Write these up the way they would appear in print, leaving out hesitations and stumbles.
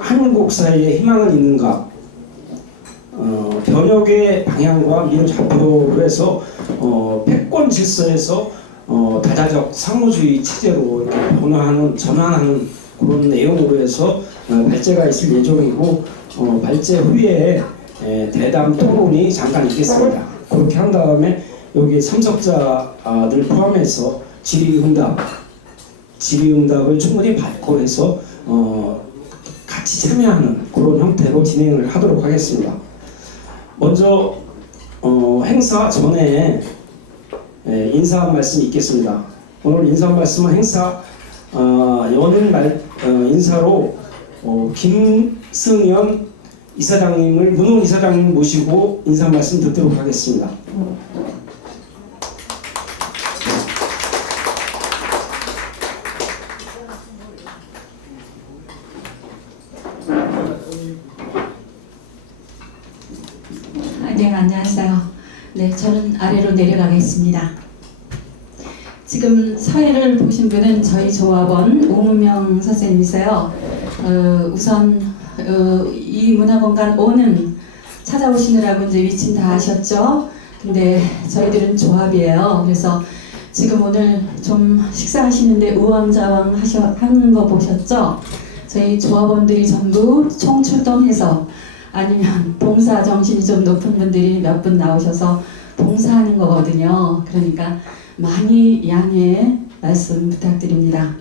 한국 사회에 희망은 있는가? 변혁의 방향과 민주화표로 해서 패권 질서에서 다자적 상호주의 체제로 이렇게 전환하는 그런 내용으로 해서 발제가 있을 예정이고 발제 후에 대담 토론이 잠깐 있겠습니다. 그렇게 한 다음에 여기 참석자들 포함해서 질의응답을 충분히 받고 해서 같이 참여하는 그런 형태로 진행을 하도록 하겠습니다. 먼저 행사 전에 인사 말씀이 있겠습니다. 오늘 인사 말씀은 행사 여는 인사로 김승현 이사장님을 문홍 이사장님 모시고 인사 말씀 듣도록 하겠습니다. 네, 안녕하세요. 네, 저는 아래로 내려가겠습니다. 지금 사회를 보신 분은 저희 조합원 오문명 선생님이세요. 우선 이 문화공간 5는 찾아오시느라고 이제 위치는 다 아셨죠? 근데 저희들은 조합이에요. 그래서 지금 오늘 좀 식사하시는데 우왕좌왕 하는 거 보셨죠? 저희 조합원들이 전부 총출동해서 아니면 봉사 정신이 좀 높은 분들이 몇 분 나오셔서 봉사하는 거거든요. 그러니까 많이 양해 말씀 부탁드립니다.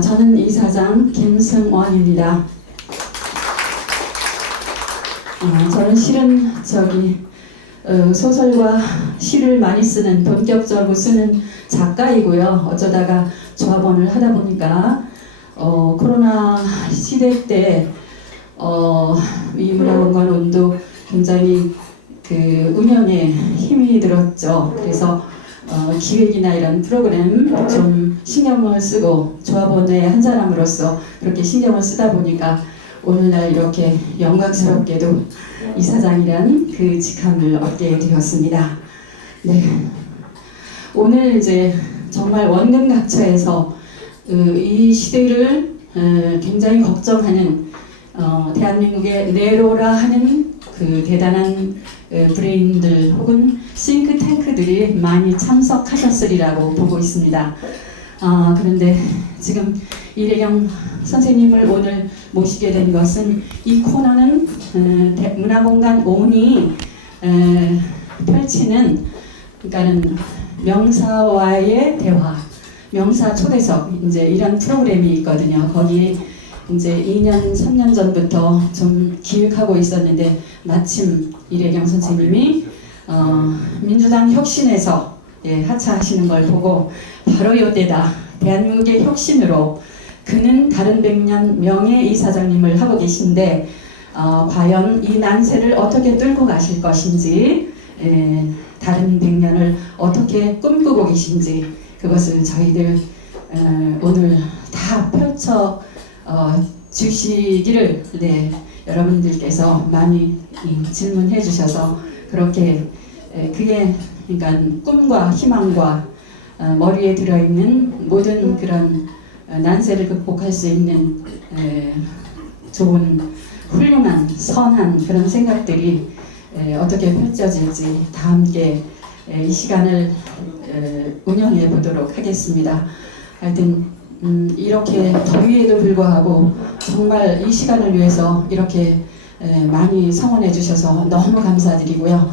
저는 이사장 김승원입니다. 저는 실은 소설과 시를 많이 쓰는 본격적으로 쓰는 작가이고요. 어쩌다가 조합원을 하다 보니까 코로나 시대 때 이 문화공간 온도 굉장히 그 운영에 힘이 들었죠. 그래서 기획이나 이런 프로그램 좀 신경을 쓰고 조합원의 한 사람으로서 그렇게 신경을 쓰다 보니까 오늘날 이렇게 영광스럽게도 이사장이란 그 직함을 얻게 되었습니다. 네, 오늘 이제 정말 원근각처에서 이 시대를 굉장히 걱정하는 대한민국의 네로라 하는 그 대단한 브레인들 혹은 싱크탱크들이 많이 참석하셨으리라고 보고 있습니다. 그런데 지금 이래경 선생님을 오늘 모시게 된 것은 이 코너는 문화공간 온이 펼치는 그러니까는 명사와의 대화, 명사 초대석 이제 이런 프로그램이 있거든요. 거기 이제 2년, 3년 전부터 좀 기획하고 있었는데 마침 이래경 선생님이 민주당 혁신에서 하차하시는 걸 보고 바로 이때다. 대한민국의 혁신으로 그는 다른 100년 명예 이사장님을 하고 계신데 과연 이 난세를 어떻게 뚫고 가실 것인지 다른 100년을 어떻게 꿈꾸고 계신지 그것을 저희들 오늘 다 펼쳐 주시기를 여러분들께서 많이 질문해 주셔서 그렇게 그게 그러니까 꿈과 희망과 머리에 들어있는 모든 그런 난세를 극복할 수 있는 좋은 훌륭한 선한 그런 생각들이 어떻게 펼쳐질지 다 함께 이 시간을 운영해 보도록 하겠습니다. 하여튼 이렇게 더위에도 불구하고 정말 이 시간을 위해서 이렇게 많이 성원해 주셔서 너무 감사드리고요.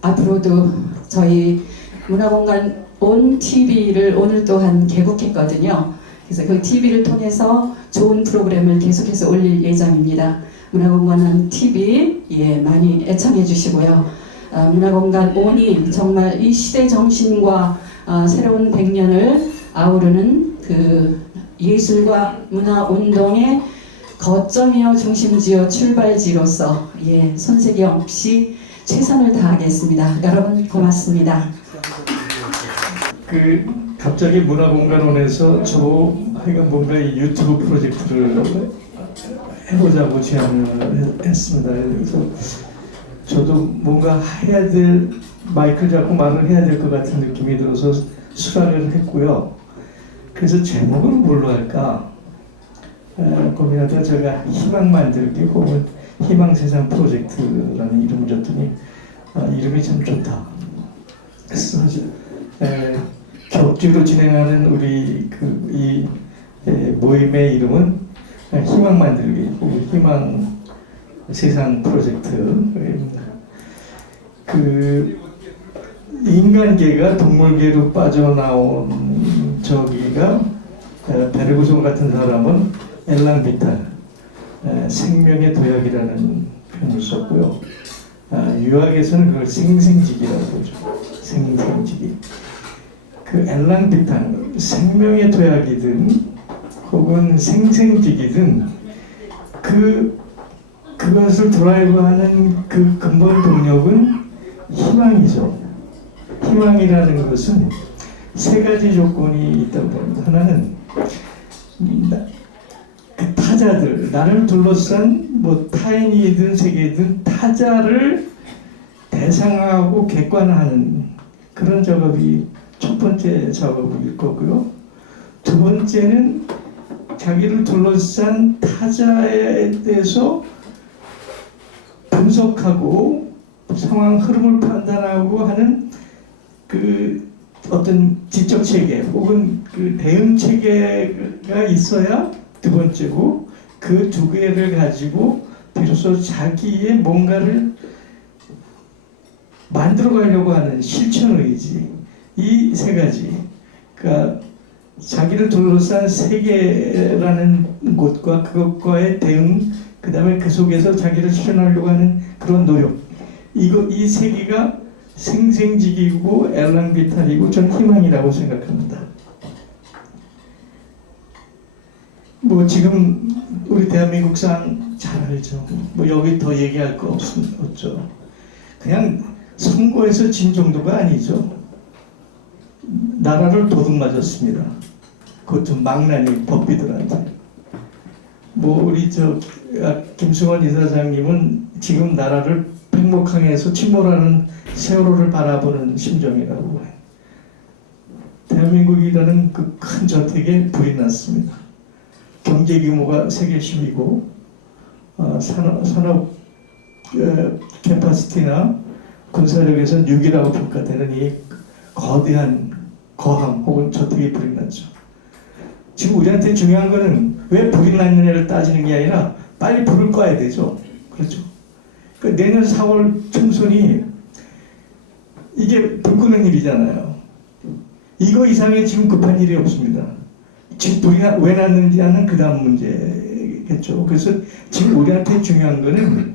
앞으로도 저희 문화공간 온 TV를 오늘 또한 개국했거든요. 그래서 그 TV를 통해서 좋은 프로그램을 계속해서 올릴 예정입니다. 문화공간 TV 많이 애청해 주시고요. 문화공간 온이 정말 이 시대 정신과 새로운 100년을 아우르는 그 예술과 문화 운동의 거점이요 중심지요 출발지로서 손색이 없이 최선을 다하겠습니다. 여러분 고맙습니다. 갑자기 문화공간원에서 하여간 뭔가 이 유튜브 프로젝트를 해보자고 제안을 했습니다. 그래서 저도 뭔가 해야 될 마이크를 잡고 말을 해야 될 것 같은 느낌이 들어서 수락을 했고요. 그래서 제목을 뭘로 할까? 고민하다가 제가 희망 만들기 혹은 희망 세상 프로젝트라는 이름을 줬더니 이름이 참 좋다. 그래서 격주로 진행하는 우리 이 모임의 이름은 희망 만들기 혹은 희망 세상 프로젝트입니다. 그 인간계가 동물계로 빠져나온 저기가 베르구송 같은 사람은 엘랑 비탈 생명의 도약이라는 표현을 썼고요. 유학에서는 그걸 생생지기라고 보죠. 생생지기. 그 엘랑 비탈 생명의 도약이든 혹은 생생지기든 그것을 드라이브하는 그 근본 동력은 희망이죠. 희망이라는 것은 세 가지 조건이 있다고 봅니다. 하나는 그 타자들, 나를 둘러싼 뭐 타인이든 세계든 타자를 대상하고 객관화하는 그런 작업이 첫 번째 작업일 거고요. 두 번째는 자기를 둘러싼 타자에 대해서 분석하고 상황 흐름을 판단하고 하는 그 어떤 지적 체계 혹은 그 대응 체계가 있어야 두 번째고, 그 두 개를 가지고 비로소 자기의 뭔가를 만들어 가려고 하는 실천 의지, 이 세 가지, 그러니까 자기를 둘러싼 세계라는 곳과 그것과의 대응, 그 다음에 그 속에서 자기를 실현하려고 하는 그런 노력, 이 세 개가 생생지기고 엘랑 비탈이고 전 희망이라고 생각합니다. 뭐 지금 우리 대한민국 상 잘 알죠. 뭐 여기 더 얘기할 거 없죠. 그냥 선거에서 진 정도가 아니죠. 나라를 도둑맞았습니다. 그것도 망나니 법비들한테. 뭐 우리 김승원 이사장님은 지금 나라를 팽목항에서 침몰하는 세월호를 바라보는 심정이라고 해요. 대한민국이라는 그 큰 저택에 불이 났습니다. 경제 규모가 세계 10위고 산업 캐파시티나 군사력에서는 6위라고 평가되는 이 거대한 거항 혹은 저택에 불이 났죠. 지금 우리한테 중요한 거는 왜 불이 났느냐를 따지는 게 아니라 빨리 불을 꺼야 되죠. 그렇죠. 그러니까 내년 4월 총선이 이게 불 끄는 일이잖아요. 이거 이상의 지금 급한 일이 없습니다. 지금 불이 왜 났는지 하는 그 다음 문제겠죠. 그래서 지금 우리한테 중요한 거는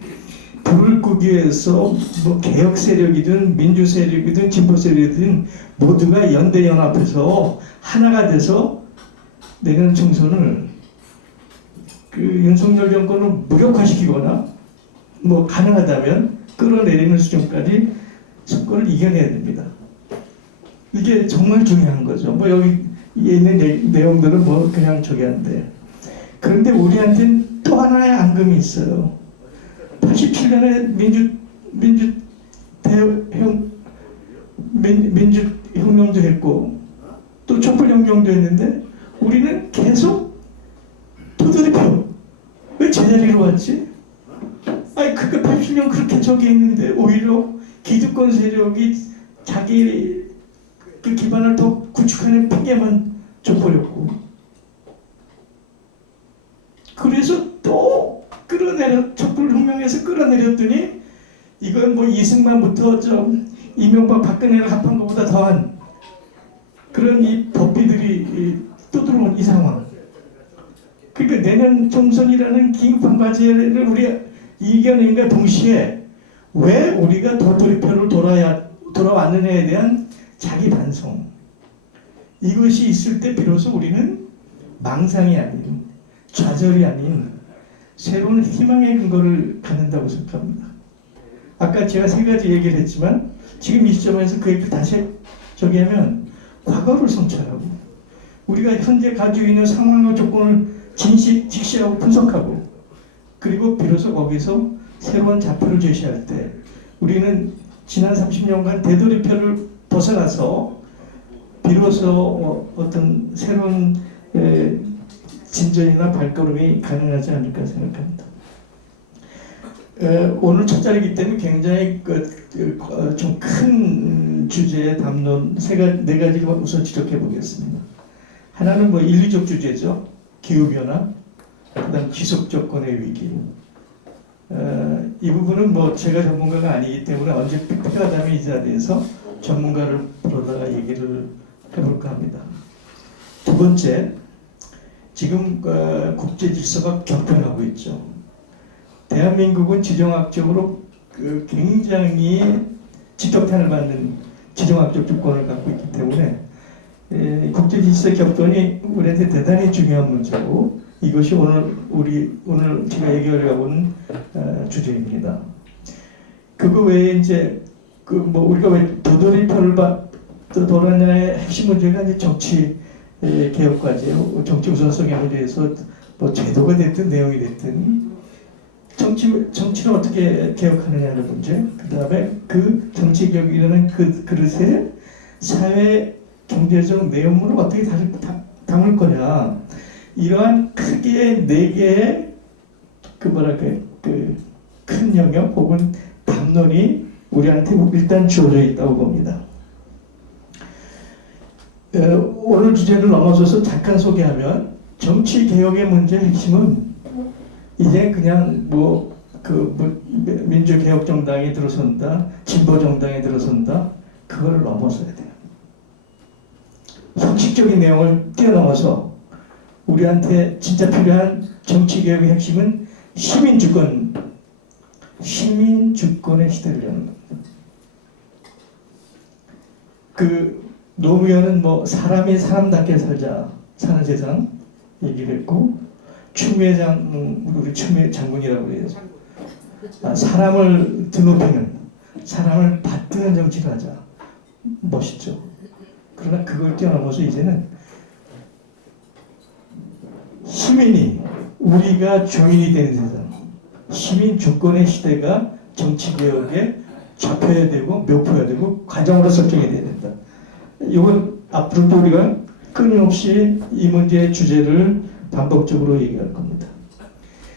불을 끄기 위해서 뭐 개혁 세력이든 민주 세력이든 진보 세력이든 모두가 연대 연합해서 하나가 돼서 내년 총선을 그 윤석열 정권을 무력화시키거나 뭐 가능하다면 끌어내리는 수준까지 선거를 이겨내야 됩니다. 이게 정말 중요한 거죠. 뭐 여기 있는 내용들은 뭐 그냥 저기 한데, 그런데 우리한테는 또 하나의 앙금이 있어요. 87년에 민주혁명도 했고 또 촛불혁명도 했는데 우리는 계속 도드리표. 왜 제자리로 왔지? 아니 그게 87년 그렇게 저기 있는데 오히려 기득권 세력이 자기 그 기반을 더 구축하는 핑계만 줘버렸고, 그래서 또 촛불혁명에서 끌어내렸더니 이건 뭐 이승만부터 이명박 박근혜를 합한 것보다 더한 그런 이 법비들이 또 들어온 이 상황. 그러니까 내년 총선이라는 긴급한 과제를 우리가 이겨낸과 동시에 왜 우리가 도토리표를 돌아왔느냐에 대한 자기 반성, 이것이 있을 때 비로소 우리는 망상이 아닌, 좌절이 아닌 새로운 희망의 근거를 갖는다고 생각합니다. 아까 제가 세 가지 얘기를 했지만 지금 이 시점에서 그 얘기를 다시 저기 하면 과거를 성찰하고 우리가 현재 가지고 있는 상황과 조건을 직시하고 분석하고, 그리고 비로소 거기서 새로운 좌표를 제시할 때 우리는 지난 30년간 되돌이표를 벗어나서 비로소 어떤 새로운 진정 진전이나 발걸음이 가능하지 않을까 생각합니다. 오늘 첫 자리이기 때문에 굉장히 좀 큰 주제의 담론 네 가지를 우선 지적해 보겠습니다. 하나는 뭐 인류적 주제죠. 기후변화, 그다음 지속조건의 위기. 이 부분은 뭐 제가 전문가가 아니기 때문에 언제 필요하다면 이 자리에서 전문가를 불러다가 얘기를 해볼까 합니다. 두 번째, 지금 국제 질서가 격변하고 있죠. 대한민국은 지정학적으로 굉장히 직격탄을 받는 지정학적 주권을 갖고 있기 때문에 국제 질서 격변이 우리한테 대단히 중요한 문제고 이것이 오늘 제가 얘기하려고 하는 주제입니다. 그거 외에 이제 우리가 왜 도돌이표를 돌아냐의 핵심 문제가 이제 정치 개혁과제요. 정치 우선성의 문제에서 뭐 제도가 됐든 내용이 됐든 정치를 어떻게 개혁하느냐는 문제. 그 다음에 그 정치 개혁이라는 그 그릇에 사회 경제적 내용물을 어떻게 담을 거냐. 이러한 크게 네 개의 큰 영역 혹은 담론이 우리한테 일단 주어져 있다고 봅니다. 오늘 주제를 넘어서서 잠깐 소개하면 정치 개혁의 문제의 핵심은 이제 그냥 민주개혁정당이 들어선다, 진보정당이 들어선다, 그걸 넘어서야 돼요. 형식적인 내용을 뛰어넘어서 우리한테 진짜 필요한 정치개혁의 핵심은 시민주권의 시대를 여는 겁니다. 노무현은 사람이 사람답게 사는 세상 얘기를 했고, 우리 추미애 장군이라고 해요. 사람을 드높이는, 사람을 받드는 정치를 하자. 멋있죠. 그러나 그걸 뛰어넘어서 이제는 시민이, 우리가 주인이 되는 세상, 시민 주권의 시대가 정치개혁에 잡혀야 되고 묘포해야 되고 과정으로 설정해야 된다. 이건 앞으로도 우리가 끊임없이 이 문제의 주제를 반복적으로 얘기할 겁니다.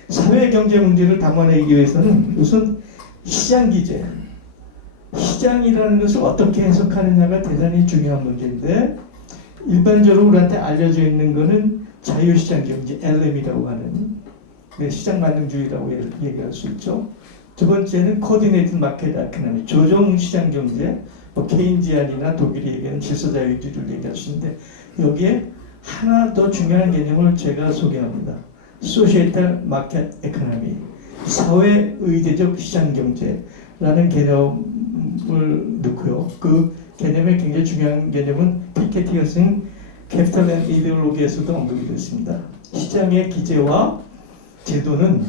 사회 경제 문제를 담아내기 위해서는 우선 시장 기제, 시장이라는 것을 어떻게 해석하느냐가 대단히 중요한 문제인데, 일반적으로 우리한테 알려져 있는 것은 자유시장 경제, LM이라고 하는 시장 만능주의라고 얘기할 수 있죠. 두 번째는 코디네이트 마켓 에코노미, 조정 시장 경제, 케인지안이나 독일이 얘기하는 질서자유주의를 얘기할 수 있는데, 여기에 하나 더 중요한 개념을 제가 소개합니다. 소시에탈 마켓 에코노미, 사회의대적 시장 경제라는 개념을 넣고요. 그 개념의 굉장히 중요한 개념은 피케티가 쓴 캐피탈 앤 이데올로기에서도 언급이 됐습니다. 시장의 기제와 제도는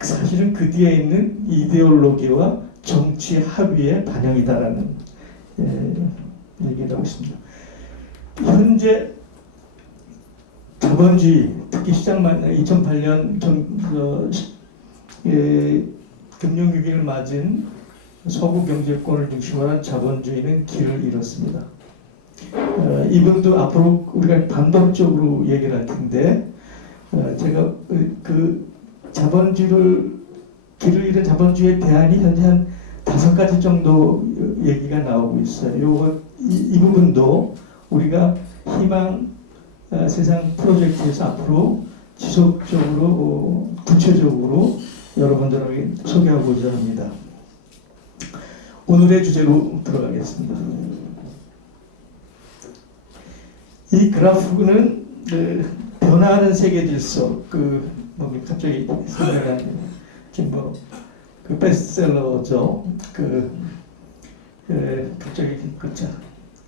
사실은 그 뒤에 있는 이데올로기와 정치 합의의 반영이다라는 얘기를 하고 있습니다. 현재 자본주의, 특히 시장만 2008년 금융위기를 맞은 서구 경제권을 중심으로 한 자본주의는 길을 잃었습니다. 이분도 앞으로 우리가 반복적으로 얘기를 할 텐데, 제가 길을 잃은 자본주의의 대안이 현재 한 5가지 정도 얘기가 나오고 있어요. 이 부분도 우리가 희망 세상 프로젝트에서 앞으로 지속적으로 구체적으로 여러분들에게 소개하고자 합니다. 오늘의 주제로 들어가겠습니다. 이 그래프는 변화하는 세계 질서, 갑자기 생각이 안 나요. 지금 베스트셀러죠. 갑자기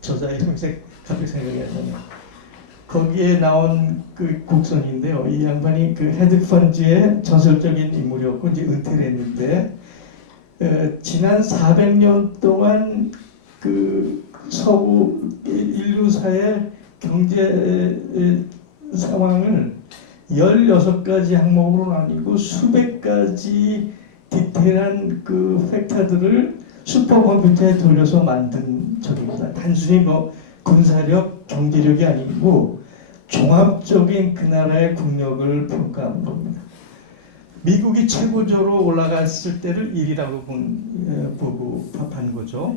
저자 이름이 갑자기 생각이 안 나네요. 거기에 나온 곡선인데요. 이 양반이 헤드펀즈의 전설적인 인물이었고 이제 은퇴를 했는데, 지난 400년 동안 서구 인류사의 경제 상황을 16가지 항목으로 나뉘고 수백 가지 디테일한 팩터들을 슈퍼컴퓨터에 돌려서 만든 적입니다. 단순히 군사력, 경제력이 아니고 종합적인 그 나라의 국력을 평가한 겁니다. 미국이 최고조로 올라갔을 때를 1위라고 보고 한 거죠.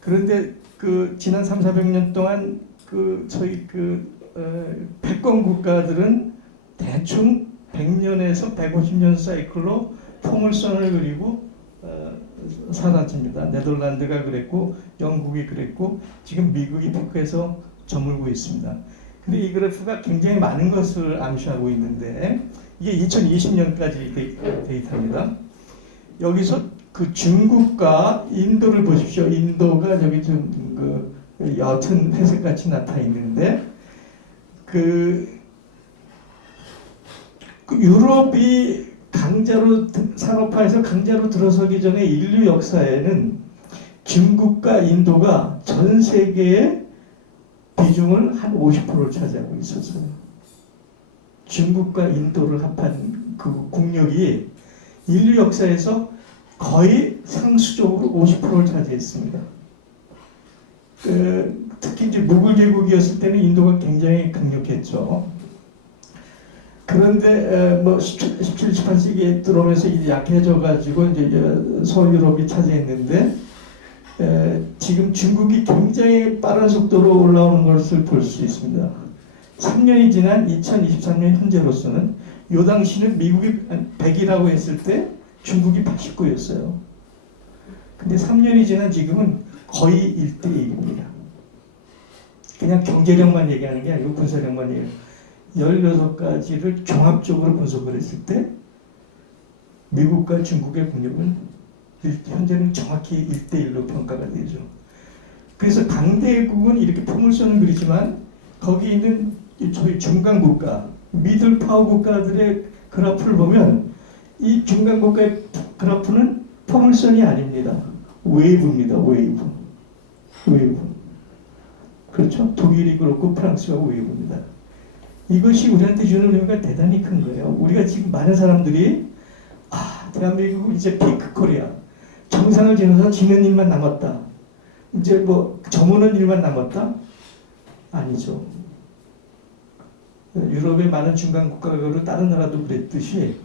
그런데 그 지난 300~400년 동안 그 저희 패권 국가들은 대충 100년에서 150년 사이클로 포물선을 그리고 사라집니다. 네덜란드가 그랬고 영국이 그랬고 지금 미국이 피크에서 저물고 있습니다. 근데 이 그래프가 굉장히 많은 것을 암시하고 있는데 이게 2020년까지 데이터입니다. 여기서 그 중국과 인도를 보십시오. 인도가 저기 좀 옅은 회색같이 나타나 있는데 유럽이 강자로 산업화해서 강자로 들어서기 전에 인류 역사에는 중국과 인도가 전 세계의 비중을 한 50%를 차지하고 있었어요. 중국과 인도를 합한 그 국력이 인류 역사에서 거의 상수적으로 50%를 차지했습니다. 특히 이제 무굴 제국이었을 때는 인도가 굉장히 강력했죠. 그런데 17, 18세기에 들어오면서 이제 약해져가지고 이제 서유럽이 차지했는데 지금 중국이 굉장히 빠른 속도로 올라오는 것을 볼 수 있습니다. 3년이 지난 2023년 현재로서는 요 당시는 미국이 100이라고 했을 때 중국이 89였어요. 근데 3년이 지난 지금은 거의 1대1입니다. 그냥 경제력만 얘기하는 게 아니고 군사력만 얘기해요. 16가지를 종합적으로 분석을 했을 때 미국과 중국의 국력은 현재는 정확히 1대1로 평가가 되죠. 그래서 강대국은 이렇게 포물선을 그리지만 거기 있는 저희 중간국가, 미들파워 국가들의 그래프를 보면 이 중간국가의 그래프는 포물선이 아닙니다. 웨이브입니다. 웨이브. 그렇죠? 독일이 그렇고 프랑스가 웨이브입니다. 이것이 우리한테 주는 의미가 대단히 큰 거예요. 우리가 지금 많은 사람들이 대한민국은 이제 피크 코리아, 정상을 지는 일만 남았다. 이제 뭐 저무는 일만 남았다? 아니죠. 유럽의 많은 중간 국가로 다른 나라도 그랬듯이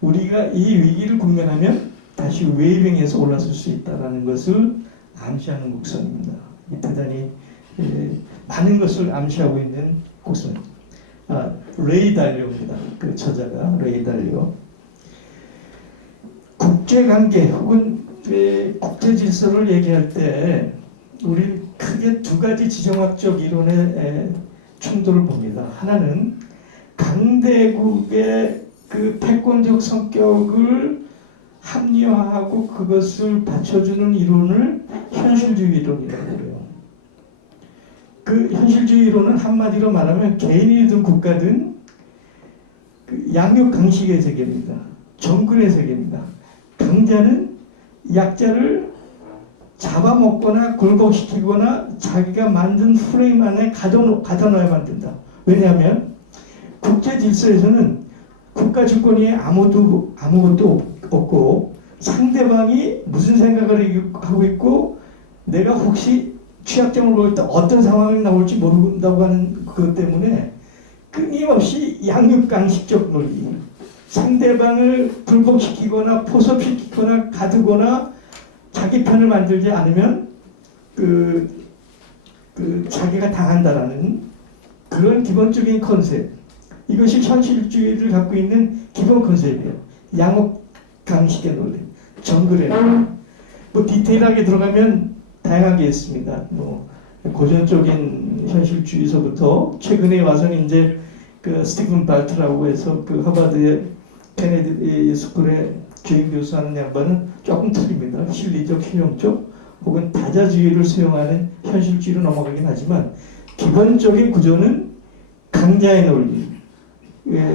우리가 이 위기를 국면하면 다시 웨이빙에서 올라설 수 있다는 것을 암시하는 곡선입니다. 대단히 많은 것을 암시하고 있는 곡선. 레이 달리오입니다. 그 저자가 레이 달리오. 국제관계 혹은 국제 질서를 얘기할 때 우리는 크게 두 가지 지정학적 이론의 충돌을 봅니다. 하나는 강대국의 그 패권적 성격을 합리화하고 그것을 받쳐주는 이론을 현실주의 이론이라고 그래요. 그 현실주의 이론은 한마디로 말하면 개인이든 국가든 그 양육강식의 세계입니다. 정글의 세계입니다. 강자는 약자를 잡아먹거나 굴복시키거나 자기가 만든 프레임 안에 가둬넣어야만 된다. 왜냐하면 국제 질서에서는 국가 주권이 아무것도 없고 상대방이 무슨 생각을 하고 있고 내가 혹시 취약점을 보일 때 어떤 상황이 나올지 모른다고 하는 그것 때문에 끊임없이 양육강식적 논리, 상대방을 굴복시키거나 포섭시키거나 가두거나 자기 편을 만들지 않으면 자기가 당한다라는 그런 기본적인 컨셉, 이것이 현실주의를 갖고 있는 기본 컨셉이에요. 양육강식의 논리, 정글의 논리. 뭐 디테일하게 들어가면 다양하게 있습니다. 뭐 고전적인 현실주의서부터 최근에 와서는 이제 그 스티븐 발트라고 해서 그 하버드의 케네디 스쿨의 주임 교수하는 양반은 조금 틀립니다. 실리적, 실용적 혹은 다자주의를 수용하는 현실주의로 넘어가긴 하지만 기본적인 구조는 강자의 논리,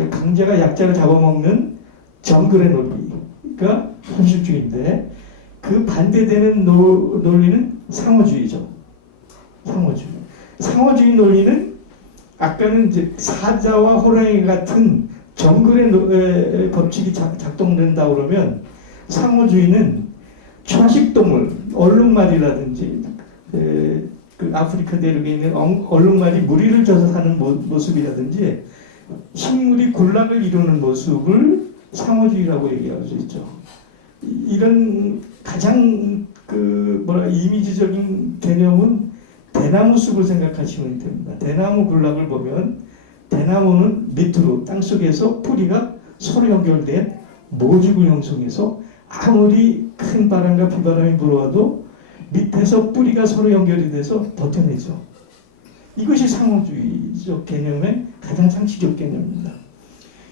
강자가 약자를 잡아먹는 정글의 논리가 현실주의인데 그 반대되는 논리는 상호주의죠. 상호주의 논리는 아까는 이제 사자와 호랑이 같은 정글의 법칙이 작동된다 그러면 상호주의는 초식동물, 얼룩말이라든지 그 아프리카 대륙에 있는 얼룩말이 무리를 져서 사는 모습이라든지 식물이 군락을 이루는 모습을 상호주의라고 얘기할 수 있죠. 이런 가장 이미지적인 개념은 대나무 숲을 생각하시면 됩니다. 대나무 군락을 보면 대나무는 밑으로 땅속에서 뿌리가 서로 연결된 모직을 형성해서 아무리 큰 바람과 비바람이 불어와도 밑에서 뿌리가 서로 연결이 돼서 버텨내죠. 이것이 상호주의적 개념의 가장 상식적 개념입니다.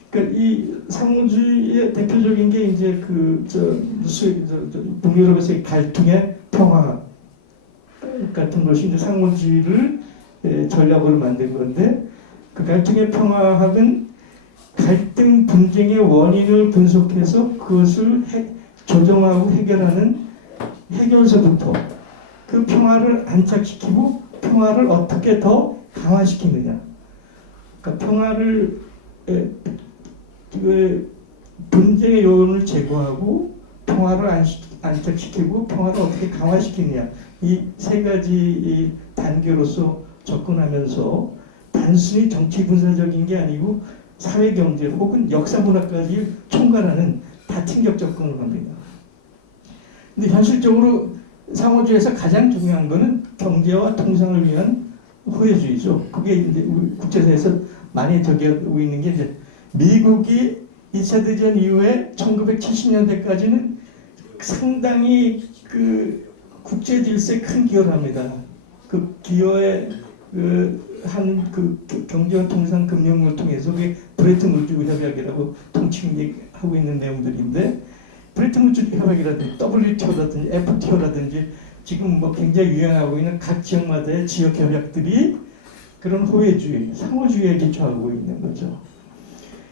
그러니까 이 상호주의의 대표적인 게 이제 북유럽에서의 갈등의 평화 같은 것이 이제 상호주의를 전략으로 만든 건데, 그 갈등의 평화학은 갈등 분쟁의 원인을 분석해서 그것을 조정하고 해결하는 해결서부터 그 평화를 안착시키고 평화를 어떻게 더 강화시키느냐. 그러니까 평화를 분쟁의 요인을 제거하고 평화를 안착시키고 평화를 어떻게 강화시키느냐. 이 세 가지 단계로서 접근하면서 단순히 정치 군사적인 게 아니고 사회 경제 혹은 역사 문화까지 총괄하는 다층적 접근을 합니다. 근데 현실적으로 상호주의에서 가장 중요한 것은 경제와 통상을 위한 후회주의죠. 그게 이제 우리 국제사회에서 많이 적용하고 있는 게 이제 미국이 2차 대전 이후에 1970년대까지는 상당히 그 국제 질서에 큰 기여를 합니다. 그 기여에 경제와 통상 금융을 통해서 그게 브레튼 우드 협약이라고 통칭하고 있는 내용들인데, 브레튼 우드 협약이라든지 WTO라든지 FTO라든지 지금 뭐 굉장히 유행하고 있는 각 지역마다의 지역 협약들이 그런 호혜주의, 상호주의에 기초하고 있는 거죠.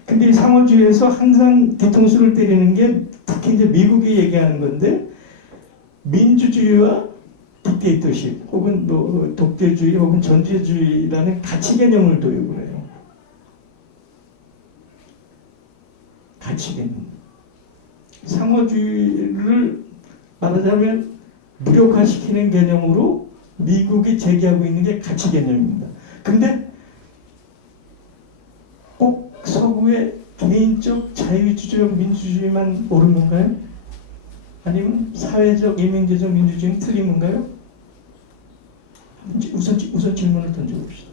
근데 이 상호주의에서 항상 뒤통수를 때리는 게 특히 이제 미국이 얘기하는 건데, 민주주의와 딕테이터십 혹은 뭐 독재주의 혹은 전제주의라는 가치 개념을 도입을 해요. 가치 개념. 상호주의를 말하자면 무력화시키는 개념으로 미국이 제기하고 있는 게 가치 개념입니다. 근데 꼭 서구의 개인적 자유주의적 민주주의만 옳은 건가요? 아니면 사회적 이민제적 민주주의는 틀린 건가요? 우선 질문을 던져봅시다.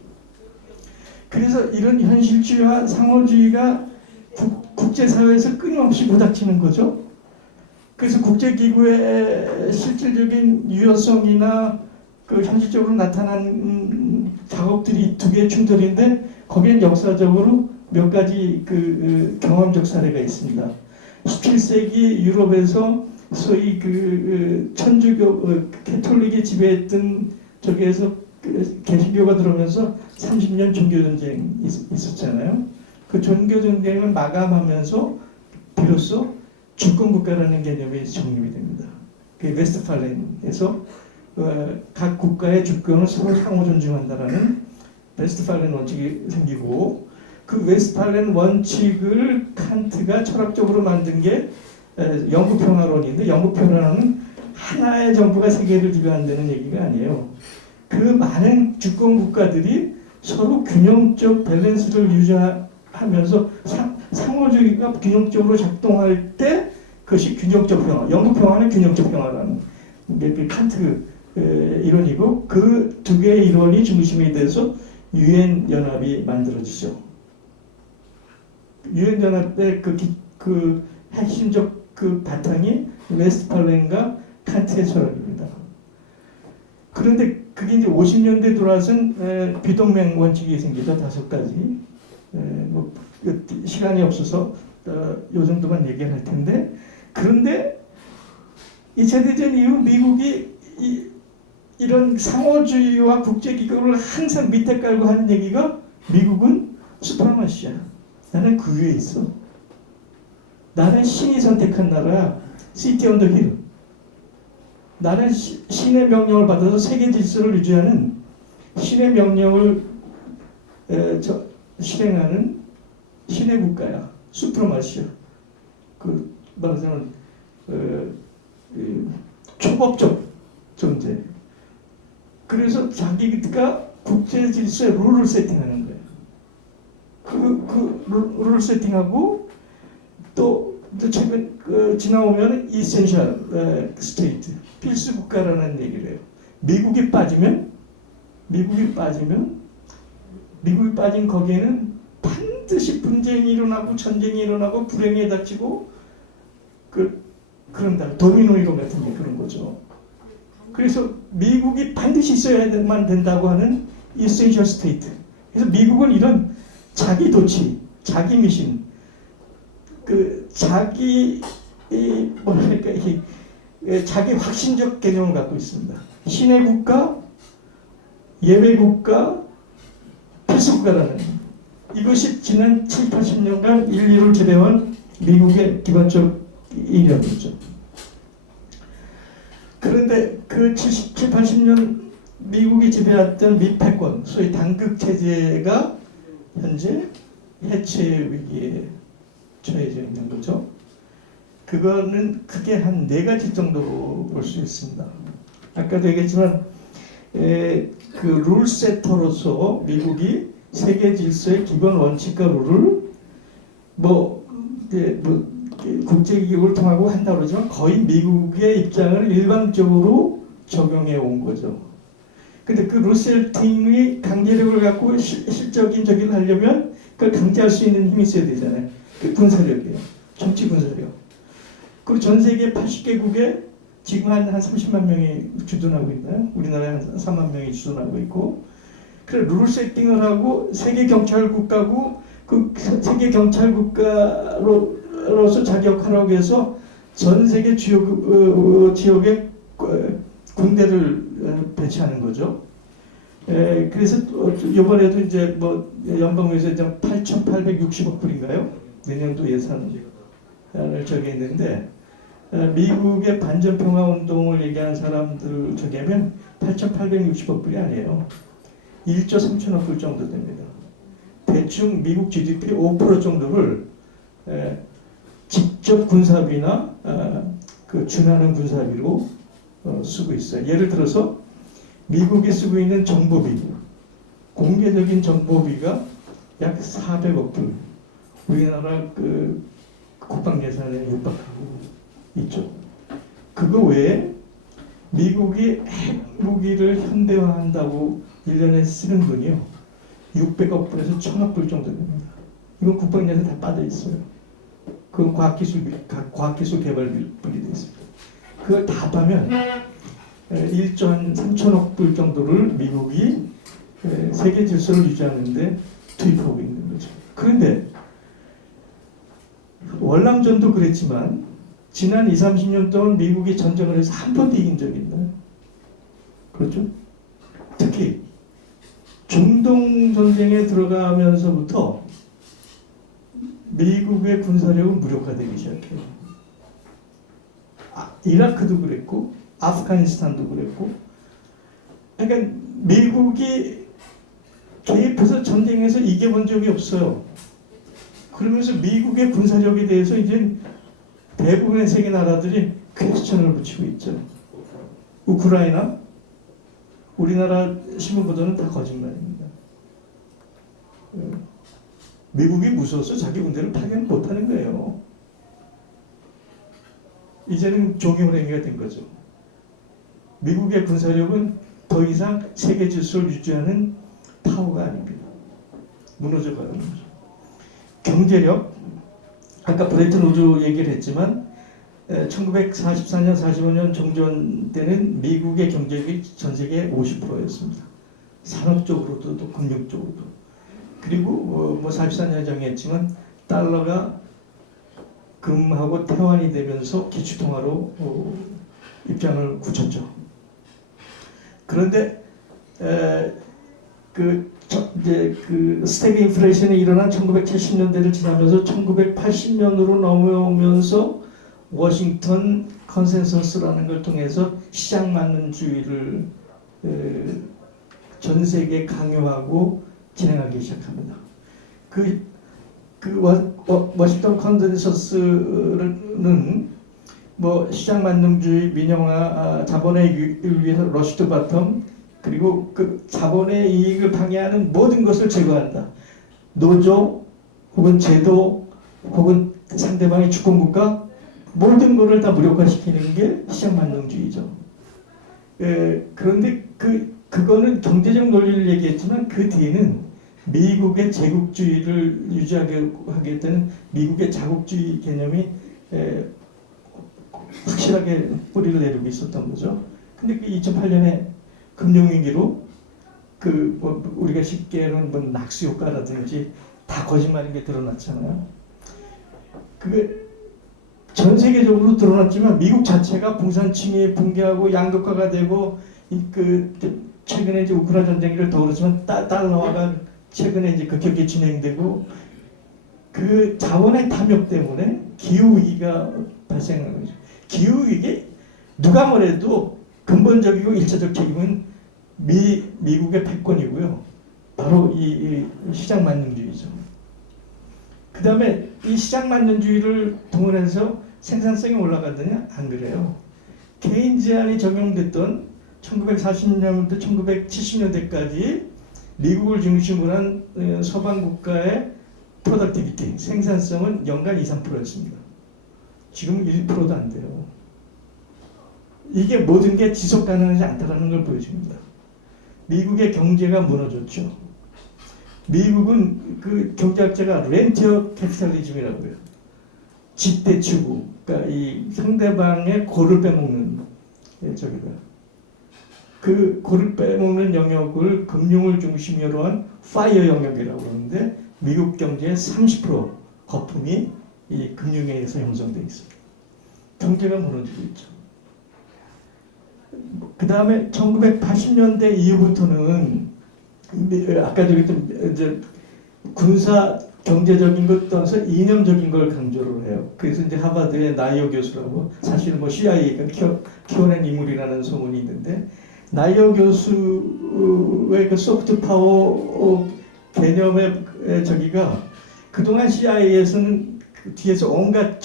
그래서 이런 현실주의와 상호주의가 국제사회에서 끊임없이 부닥치는 거죠. 그래서 국제기구의 실질적인 유효성이나 그 현실적으로 나타난 작업들이 두 개의 충돌인데, 거기엔 역사적으로 몇 가지 경험적 사례가 있습니다. 17세기 유럽에서 소위 천주교 캐톨릭이 지배했던 쪽에서 개신교가 들어오면서 30년 종교전쟁이 있었잖아요. 그 종교전쟁을 마감하면서 비로소 주권국가라는 개념이 정립이 됩니다. 그 웨스트팔렌에서 각 국가의 주권을 서로 상호 존중한다라는 웨스트팔렌 원칙이 생기고, 그 웨스트팔렌 원칙을 칸트가 철학적으로 만든 게 영국평화론인데, 영국평화론은 하나의 정부가 세계를 지배한다는 얘기가 아니에요. 그 많은 주권 국가들이 서로 균형적 밸런스를 유지하면서 상호주의가 균형적으로 작동할 때 그것이 균형적 평화. 영국 평화는 균형적 평화라는 게 칸트 이론이고, 그 두 개의 이론이 중심이 돼서 유엔 연합이 만들어지죠. 유엔 연합의 그 핵심적 바탕이 웨스트팔렌과 칸트의 철학입니다. 그런데 그게 이제 50년대 들어와서는 비동맹 원칙이 생기죠. 5가지. 뭐 시간이 없어서 요 정도만 얘기를 할 텐데, 그런데 2차 대전 이후 미국이 이런 상호주의와 국제기구를 항상 밑에 깔고 하는 얘기가, 미국은 수프라마시아. 나는 그 위에 있어. 나는 신이 선택한 나라야. 시티 언 더 힐. 나는 신의 명령을 받아서 세계 질서를 유지하는, 신의 명령을 실행하는 신의 국가야. 수프라마시아. 말하자면 초법적 존재. 그래서 자기가 국제 질서의 룰을 세팅하는 거예요. 그 룰을 세팅하고 또 최근 지나오면 이센셜 스테이트 필수 국가라는 얘기를 해요. 미국이 빠진 거기에는 반드시 분쟁이 일어나고 전쟁이 일어나고 불행에 닥치고 그런다. 도미노 이론 같은 게 그런 거죠. 그래서 미국이 반드시 있어야만 된다고 하는 이센셜 스테이트. 그래서 미국은 이런 자기 도치, 자기 미신, 자기 자기 확신적 개념을 갖고 있습니다. 신의 국가, 예외 국가, 필수 국가라는 이것이 지난 7, 80년간 인류를 지배한 미국의 기본적 이념이죠. 그런데 그 70, 80년 미국이 지배했던 미패권, 소위 당극 체제가 현재 해체 위기에 처해져 있는 거죠. 그거는 크게 한 4가지 정도로 볼 수 있습니다. 아까도 얘기했지만 그 룰세터로서 미국이 세계 질서의 기본 원칙과 룰을 국제기구를 통하고 한다고 그러지만 거의 미국의 입장을 일방적으로 적용해 온 거죠. 근데 그 룰세팅이 강제력을 갖고 실적인 저기를 하려면 그걸 강제할 수 있는 힘이 있어야 되잖아요. 그 군사력이에요. 정치 군사력. 그리고 전 세계 80개국에 지금 한 30만 명이 주둔하고 있나요? 우리나라에 한 3만 명이 주둔하고 있고, 그래 룰 세팅을 하고 세계 경찰 국가고 그 세계 경찰 국가로서 자기 역할을 하기 위해서 전 세계 주요 지역에 군대를 배치하는 거죠. 그래서 이번에도 이제 연방에서 8,860억 불인가요? 내년도 예산을 정했는데 미국의 반전평화 운동을 얘기하는 사람들 저기하면 8,860억 불이 아니에요. 1조 3천억 불 정도 됩니다. 대충 미국 GDP 5% 정도를 직접 군사비나 준하는 군사비로 쓰고 있어요. 예를 들어서 미국이 쓰고 있는 정보비, 공개적인 정보비가 약 400억 불. 우리나라 국방 예산에 육박하고 있죠. 그거 외에 미국이 핵무기를 현대화한다고 1년에 쓰는 돈이요 600억 불에서 1000억 불 정도 됩니다. 이건 국방 예산에 다 빠져 있어요. 그건 과학기술 개발비로 되어 있습니다. 그걸 다 합하면 1조 한 3천억 불 정도를 미국이 세계 질서를 유지하는데 투입하고 있는 거죠. 그런데 월남전도 그랬지만 지난 20, 30년 동안 미국이 전쟁을 해서 한 번도 이긴 적이 있나요? 그렇죠? 특히 중동 전쟁에 들어가면서부터 미국의 군사력은 무력화되기 시작해요. 이라크도 그랬고 아프가니스탄도 그랬고, 그러니까 미국이 개입해서 전쟁에서 이겨본 적이 없어요. 그러면서 미국의 군사력에 대해서 이제 대부분의 세계 나라들이 퀘스천을 붙이고 있죠. 우크라이나, 우리나라 신문 보도는 다 거짓말입니다. 미국이 무서워서 자기 군대를 파견 못하는 거예요. 이제는 종이혼 행위가 된 거죠. 미국의 군사력은 더 이상 세계 질서를 유지하는 파워가 아닙니다. 무너져가는 거죠. 경제력, 아까 브레튼 우드 얘기를 했지만 1944년, 45년 종전 때는 미국의 경제력이 전 세계 50%였습니다. 산업적으로도 또 금융적으로도. 그리고 44년 정했지만 달러가 금하고 태환이 되면서 기축통화로 입장을 굳혔죠. 그런데 이제 스태그 인플레이션이 일어난 1970년대를 지나면서 1980년으로 넘어오면서 워싱턴 컨센서스라는 걸 통해서 시장 만능주의를 전 세계에 강요하고 진행하기 시작합니다. 워싱턴 컨센서스는 시장 만능주의, 민영화, 자본의 유익을 위해서 러시 투 바텀, 그리고 그 자본의 이익을 방해하는 모든 것을 제거한다. 노조 혹은 제도 혹은 상대방의 주권국가 모든 것을 다 무력화시키는 게 시장만능주의죠. 그런데 그거는 경제적 논리를 얘기했지만 그 뒤에는 미국의 제국주의를 유지하게 하겠다는 미국의 자국주의 개념이 확실하게 뿌리를 내리고 있었던 거죠. 근데 그 2008년에 금융위기로 뭐 우리가 쉽게는 뭐 낙수 효과라든지 다 거짓말인 게 드러났잖아요. 그게 전 세계적으로 드러났지만 미국 자체가 부산층이 붕괴하고 양극화가 되고 최근에 이제 우크라이나 전쟁을 더 그렇지만 달러화가 최근에 이제 급격히 진행되고 그 자원의 탐욕 때문에 기후 위기가 발생하는 거죠. 기후 위기 누가 뭐래도 근본적이고 일차적 책임은 미국의 패권이고요. 바로 이 시장 만능주의죠. 그 다음에 이 시장 만능주의를 동원해서 생산성이 올라가느냐? 안 그래요. 케인지안이 적용됐던 1940년부터 1970년대까지 미국을 중심으로 한 서방 국가의 프로덕티비티, 생산성은 연간 2, 3%였습니다. 지금 1%도 안 돼요. 이게 모든 게 지속 가능하지 않다는 걸 보여줍니다. 미국의 경제가 무너졌죠. 미국은 그 경제학자가 렌티어 캐피탈리즘이라고 해요. 집대 추구, 그러니까 이 상대방의 골을 빼먹는 저기다. 그 골을 빼먹는 영역을 금융을 중심으로 한 파이어 영역이라고 하는데 미국 경제의 30% 거품이 이 금융에 의해서 형성되어 있습니다. 경제가 무너지고 있죠. 그 다음에 1980년대 이후부터는 아까 얘기했던 이제 군사 경제적인 것 떠나서 이념적인 걸 강조를 해요. 그래서 이제 하버드의 나이어 교수라고 사실 뭐 CIA가 키워낸 인물이라는 소문이 있는데 나이어 교수의 그 소프트 파워 개념의 저기가 그동안 CIA에서는 그 뒤에서 온갖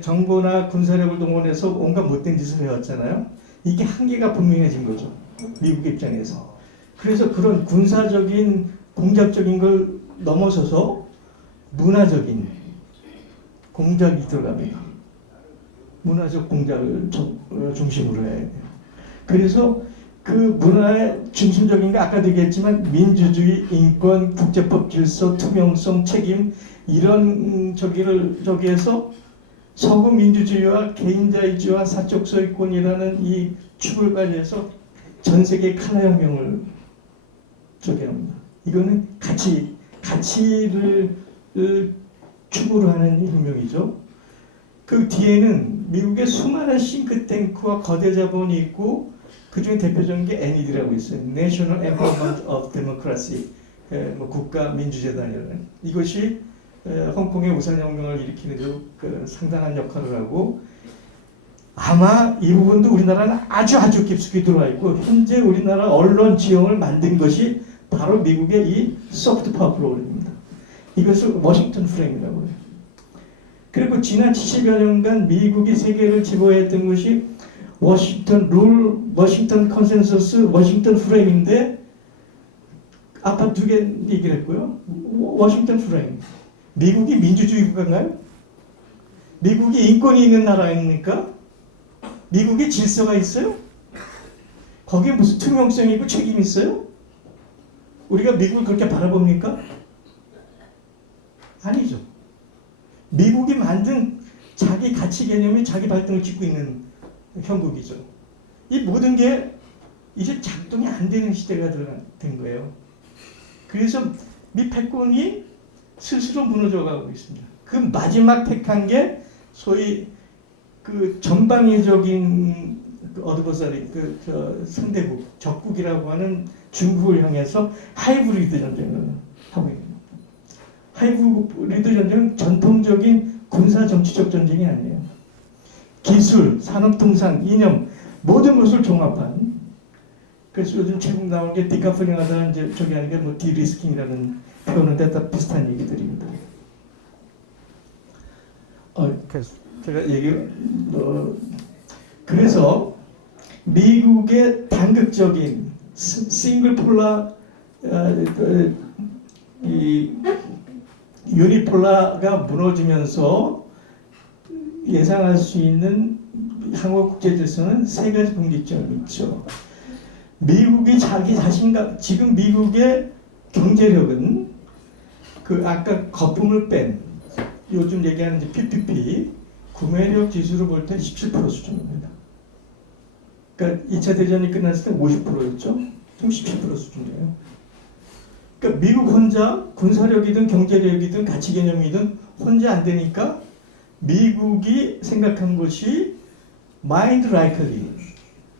정보나 군사력을 동원해서 온갖 못된 짓을 해왔잖아요. 이게 한계가 분명해진 거죠. 미국 입장에서. 그래서 그런 군사적인 공작적인 걸 넘어서서 문화적인 공작이 들어갑니다. 문화적 공작을 중심으로 해야 돼요. 그래서 그 문화의 중심적인 게 아까도 얘기했지만 민주주의, 인권, 국제법 질서, 투명성, 책임 이런 저기에서 서구 민주주의와 개인자유주의와 사적 소유권이라는 이 축을 관해서 전 세계 칼라혁명을 합니다. 이거는 가치를 축으로 하는 혁명이죠. 그 뒤에는 미국의 수많은 싱크탱크와 거대 자본이 있고 그 중에 대표적인 게 NED라고 있어요. National Endowment of Democracy, 뭐 국가 민주재단이라는 이것이 홍콩의 우산혁명을 일으키는 그 상당한 역할을 하고 아마 이 부분도 우리나라는 아주 깊숙이 들어와 있고 현재 우리나라 언론 지형을 만든 것이 바로 미국의 이 소프트 파워 프로그램입니다. 이것을 워싱턴 프레임이라고 해요. 그리고 지난 70여 년간 미국이 세계를 지배했던 것이 워싱턴 룰, 워싱턴 컨센서스, 워싱턴 프레임인데 아까 두 개 얘기를 했고요. 워싱턴 프레임. 미국이 민주주의 국가인가요? 미국이 인권이 있는 나라입니까? 미국에 질서가 있어요? 거기에 무슨 투명성이 있고 책임이 있어요? 우리가 미국을 그렇게 바라봅니까? 아니죠. 미국이 만든 자기 가치 개념이 자기 발등을 찍고 있는 형국이죠. 이 모든 게 이제 작동이 안 되는 시대가 된 거예요. 그래서 미 패권이 스스로 무너져 가고 있습니다. 그 마지막 택한 게 소위 그 전방위적인 어드버서리, 상대국, 적국이라고 하는 중국을 향해서 하이브리드 전쟁을 하고 있는 겁니다. 하이브리드 전쟁은 전통적인 군사 정치적 전쟁이 아니에요. 기술, 산업통상, 이념 모든 것을 종합한. 그래서 요즘 최근 나온 게 디카플링하다 이제 저기 하는 게 뭐 디리스킹이라는 표현은 다 비슷한 얘기들입니다. 제가 그래서 미국의 단극적인 싱글 폴라 이 유니폴라가 무너지면서 예상할 수 있는 한국 국제 질서는 세 가지 분기점이 있죠. 미국이 자기 자신감, 지금 미국의 경제력은 그 아까 거품을 뺀 요즘 얘기하는 PPP 구매력 지수로 볼 때 17% 수준입니다. 그러니까 2차 대전이 끝났을 때 50%였죠. 지금 17% 수준이에요. 그러니까 미국 혼자 군사력이든 경제력이든 가치 개념이든 혼자 안 되니까 미국이 생각한 것이 mind likely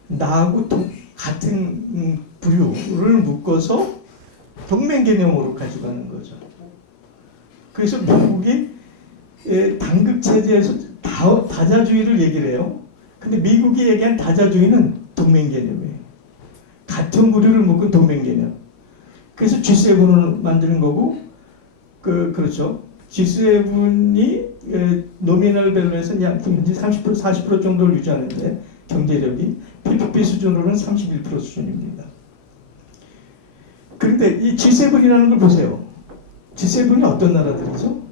나하고 같은 부류를 묶어서 동맹 개념으로 가져가는 거죠. 그래서 미국이 단극 체제에서 다자주의를 얘기를 해요. 근데 미국이 얘기한 다자주의는 동맹 개념이에요. 같은 부류를 묶은 동맹 개념. 그래서 G7을 만드는 거고, 그렇죠. G7이 노미널 밸류에서 현재 30%, 40% 정도를 유지하는데 경제력이 PPP 수준으로는 31% 수준입니다. 그런데 이 G7이라는 걸 보세요. G7이 어떤 나라들이죠?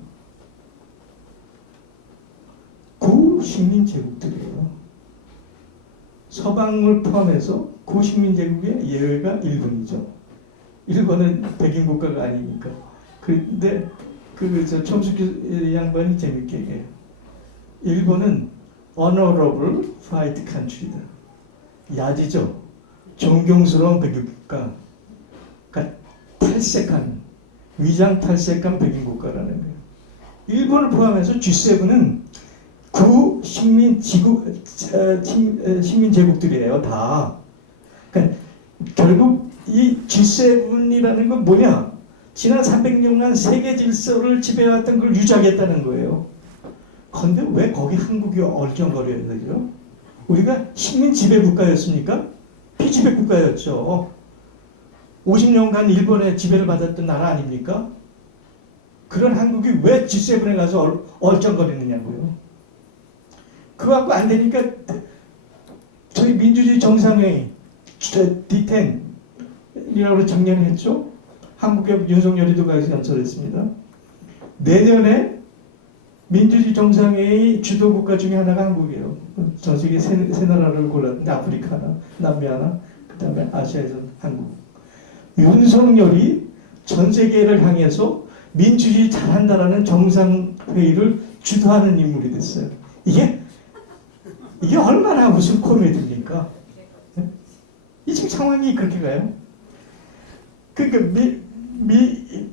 구식민 제국들이에요. 서방을 포함해서 구식민 제국의 예외가 일본이죠. 일본은 백인 국가가 아니니까. 그런데 첨숙기 양반이 재밌게 얘기해요. 일본은 honorable white country다. 야지죠. 존경스러운 백인 국가. 그러니까 탈색한 위장 탈색한 백인 국가라는 거예요. 일본을 포함해서 G7은 구식민 식민 제국들이에요. 다. 그러니까 결국 이 G7이라는 건 뭐냐? 지난 300년간 세계 질서를 지배해왔던 걸 유지하겠다는 거예요. 그런데 왜 거기 한국이 얼쩡거려야 되죠? 우리가 식민 지배 국가였습니까? 피지배 국가였죠. 50년간 일본의 지배를 받았던 나라 아닙니까? 그런 한국이 왜 G7에 가서 얼쩡거리느냐고요. 그거 갖고 안 되니까 저희 민주주의 정상회의 D10이라고 작년에 했죠. 한국의 윤석열이도 가서 연설했습니다. 내년에 민주주의 정상회의 주도국가 중에 하나가 한국이에요. 전 세계 세 나라를 골랐는데 아프리카 하나, 남미 하나, 그 다음에 아시아에서 한국. 윤석열이 전 세계를 향해서 민주주의 잘한다라는 정상회의를 주도하는 인물이 됐어요. 이게 얼마나 무슨 코미디입니까? 이 지금 상황이 그렇게 가요. 그러니까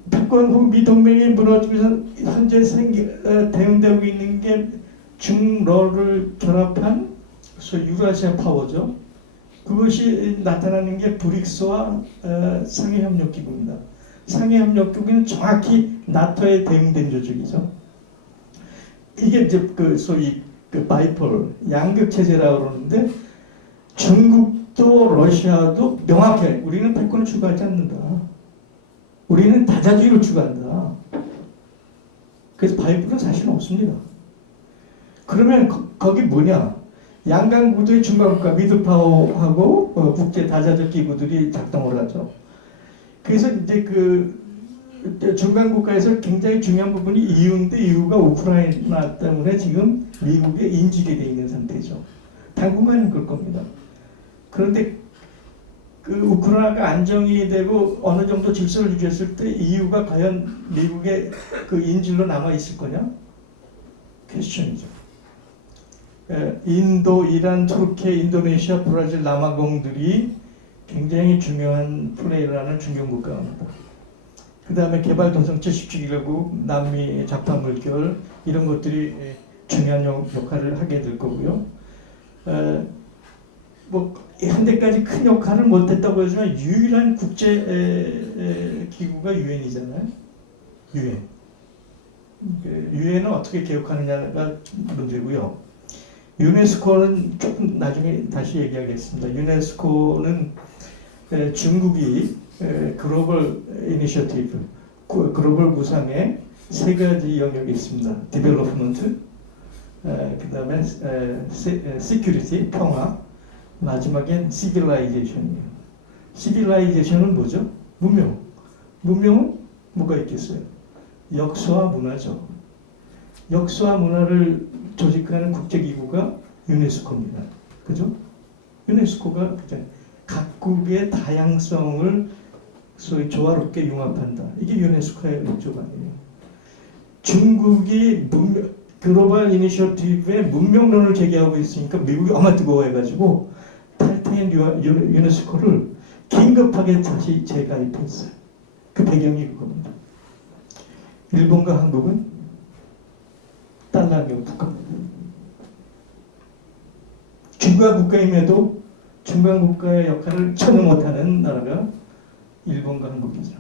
패권 후 미동맹이 무너지면서 현재 대응되고 있는 게 중러를 결합한 소위 유라시아 파워죠. 그것이 나타나는 게 브릭스와 상해협력기구입니다. 상해협력기구는 정확히 나토에 대응된 조직이죠. 이게 이제 소위 바이폴 양극 체제라고 그러는데 중국도 러시아도 명확해. 우리는 패권을 추구하지 않는다. 우리는 다자주의를 추구한다. 그래서 바이폴은 사실은 없습니다. 그러면 거기 뭐냐? 양강구도의 중간국가 미드파워하고 국제 다자적 기구들이 작동을 하죠. 그래서 이제 중간국가에서 굉장히 중요한 부분이 EU인데 EU가 우크라이나 때문에 지금 미국에 인질이 되어 있는 상태죠. 당분간은 그럴 겁니다. 그런데 우크라이나가 안정이 되고 어느 정도 질서를 유지했을 때 EU가 과연 미국의 인질로 남아 있을 거냐? 퀘스천이죠. 인도, 이란, 투르키, 인도네시아, 브라질, 남아공들이 굉장히 중요한 플레이를 하는 중견 국가입니다. 그 다음에 개발도상체 17개국, 남미 자파 물결 이런 것들이 중요한 역할을 하게 될 거고요. 현대까지 큰 역할을 못했다고 하지만 유일한 국제 기구가 유엔이잖아요. 유엔은 어떻게 개혁하느냐가 문제고요. 유네스코는 조금 나중에 다시 얘기하겠습니다. 유네스코는 중국이 글로벌 이니셔티브, 글로벌 구상의 세 가지 영역이 있습니다. 디벨롭먼트, 그 다음에 시큐리티, 평화, 마지막엔 시빌라이제이션이에요. 시빌라이제이션은 뭐죠? 문명. 문명은 뭐가 있겠어요? 역사와 문화죠. 역사와 문화를 조직하는 국제기구가 유네스코입니다. 그죠? 유네스코가 각국의 다양성을 소위 조화롭게 융합한다. 이게 유네스코의 목적 아니에요. 중국이 글로벌 이니셔티브에 문명론을 제기하고 있으니까 미국이 얼마 뜨거워해가지고 탈퇴한 유네스코를 긴급하게 다시 재가입했어요. 그 배경이 그겁니다. 일본과 한국은 딸랑이 국가. 중간 국가임에도 중간 국가의 역할을 전혀 못하는 나라가 일본과 한국이죠.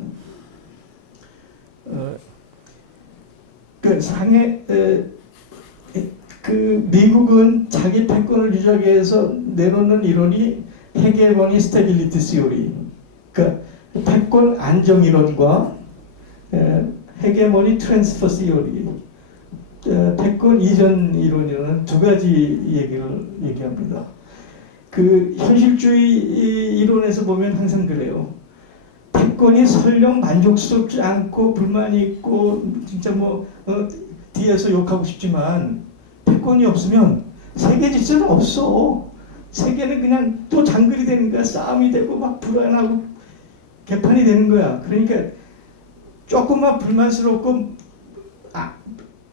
미국은 자기 패권을 유지하기 위해서 내놓는 이론이 헤게모니 스테빌리티 시오리, 그러니까 패권 안정 이론과 헤게모니 트랜스퍼 시오리, 패권 이전 이론이라는 두 가지 얘기를 얘기합니다. 그 현실주의 이론에서 보면 항상 그래요. 패권이 설령 만족스럽지 않고 불만이 있고 진짜 뒤에서 욕하고 싶지만 패권이 없으면 세계 질서는 없어. 세계는 그냥 또 장글이 되는 거야. 싸움이 되고 막 불안하고 개판이 되는 거야. 그러니까 조금만 불만스럽고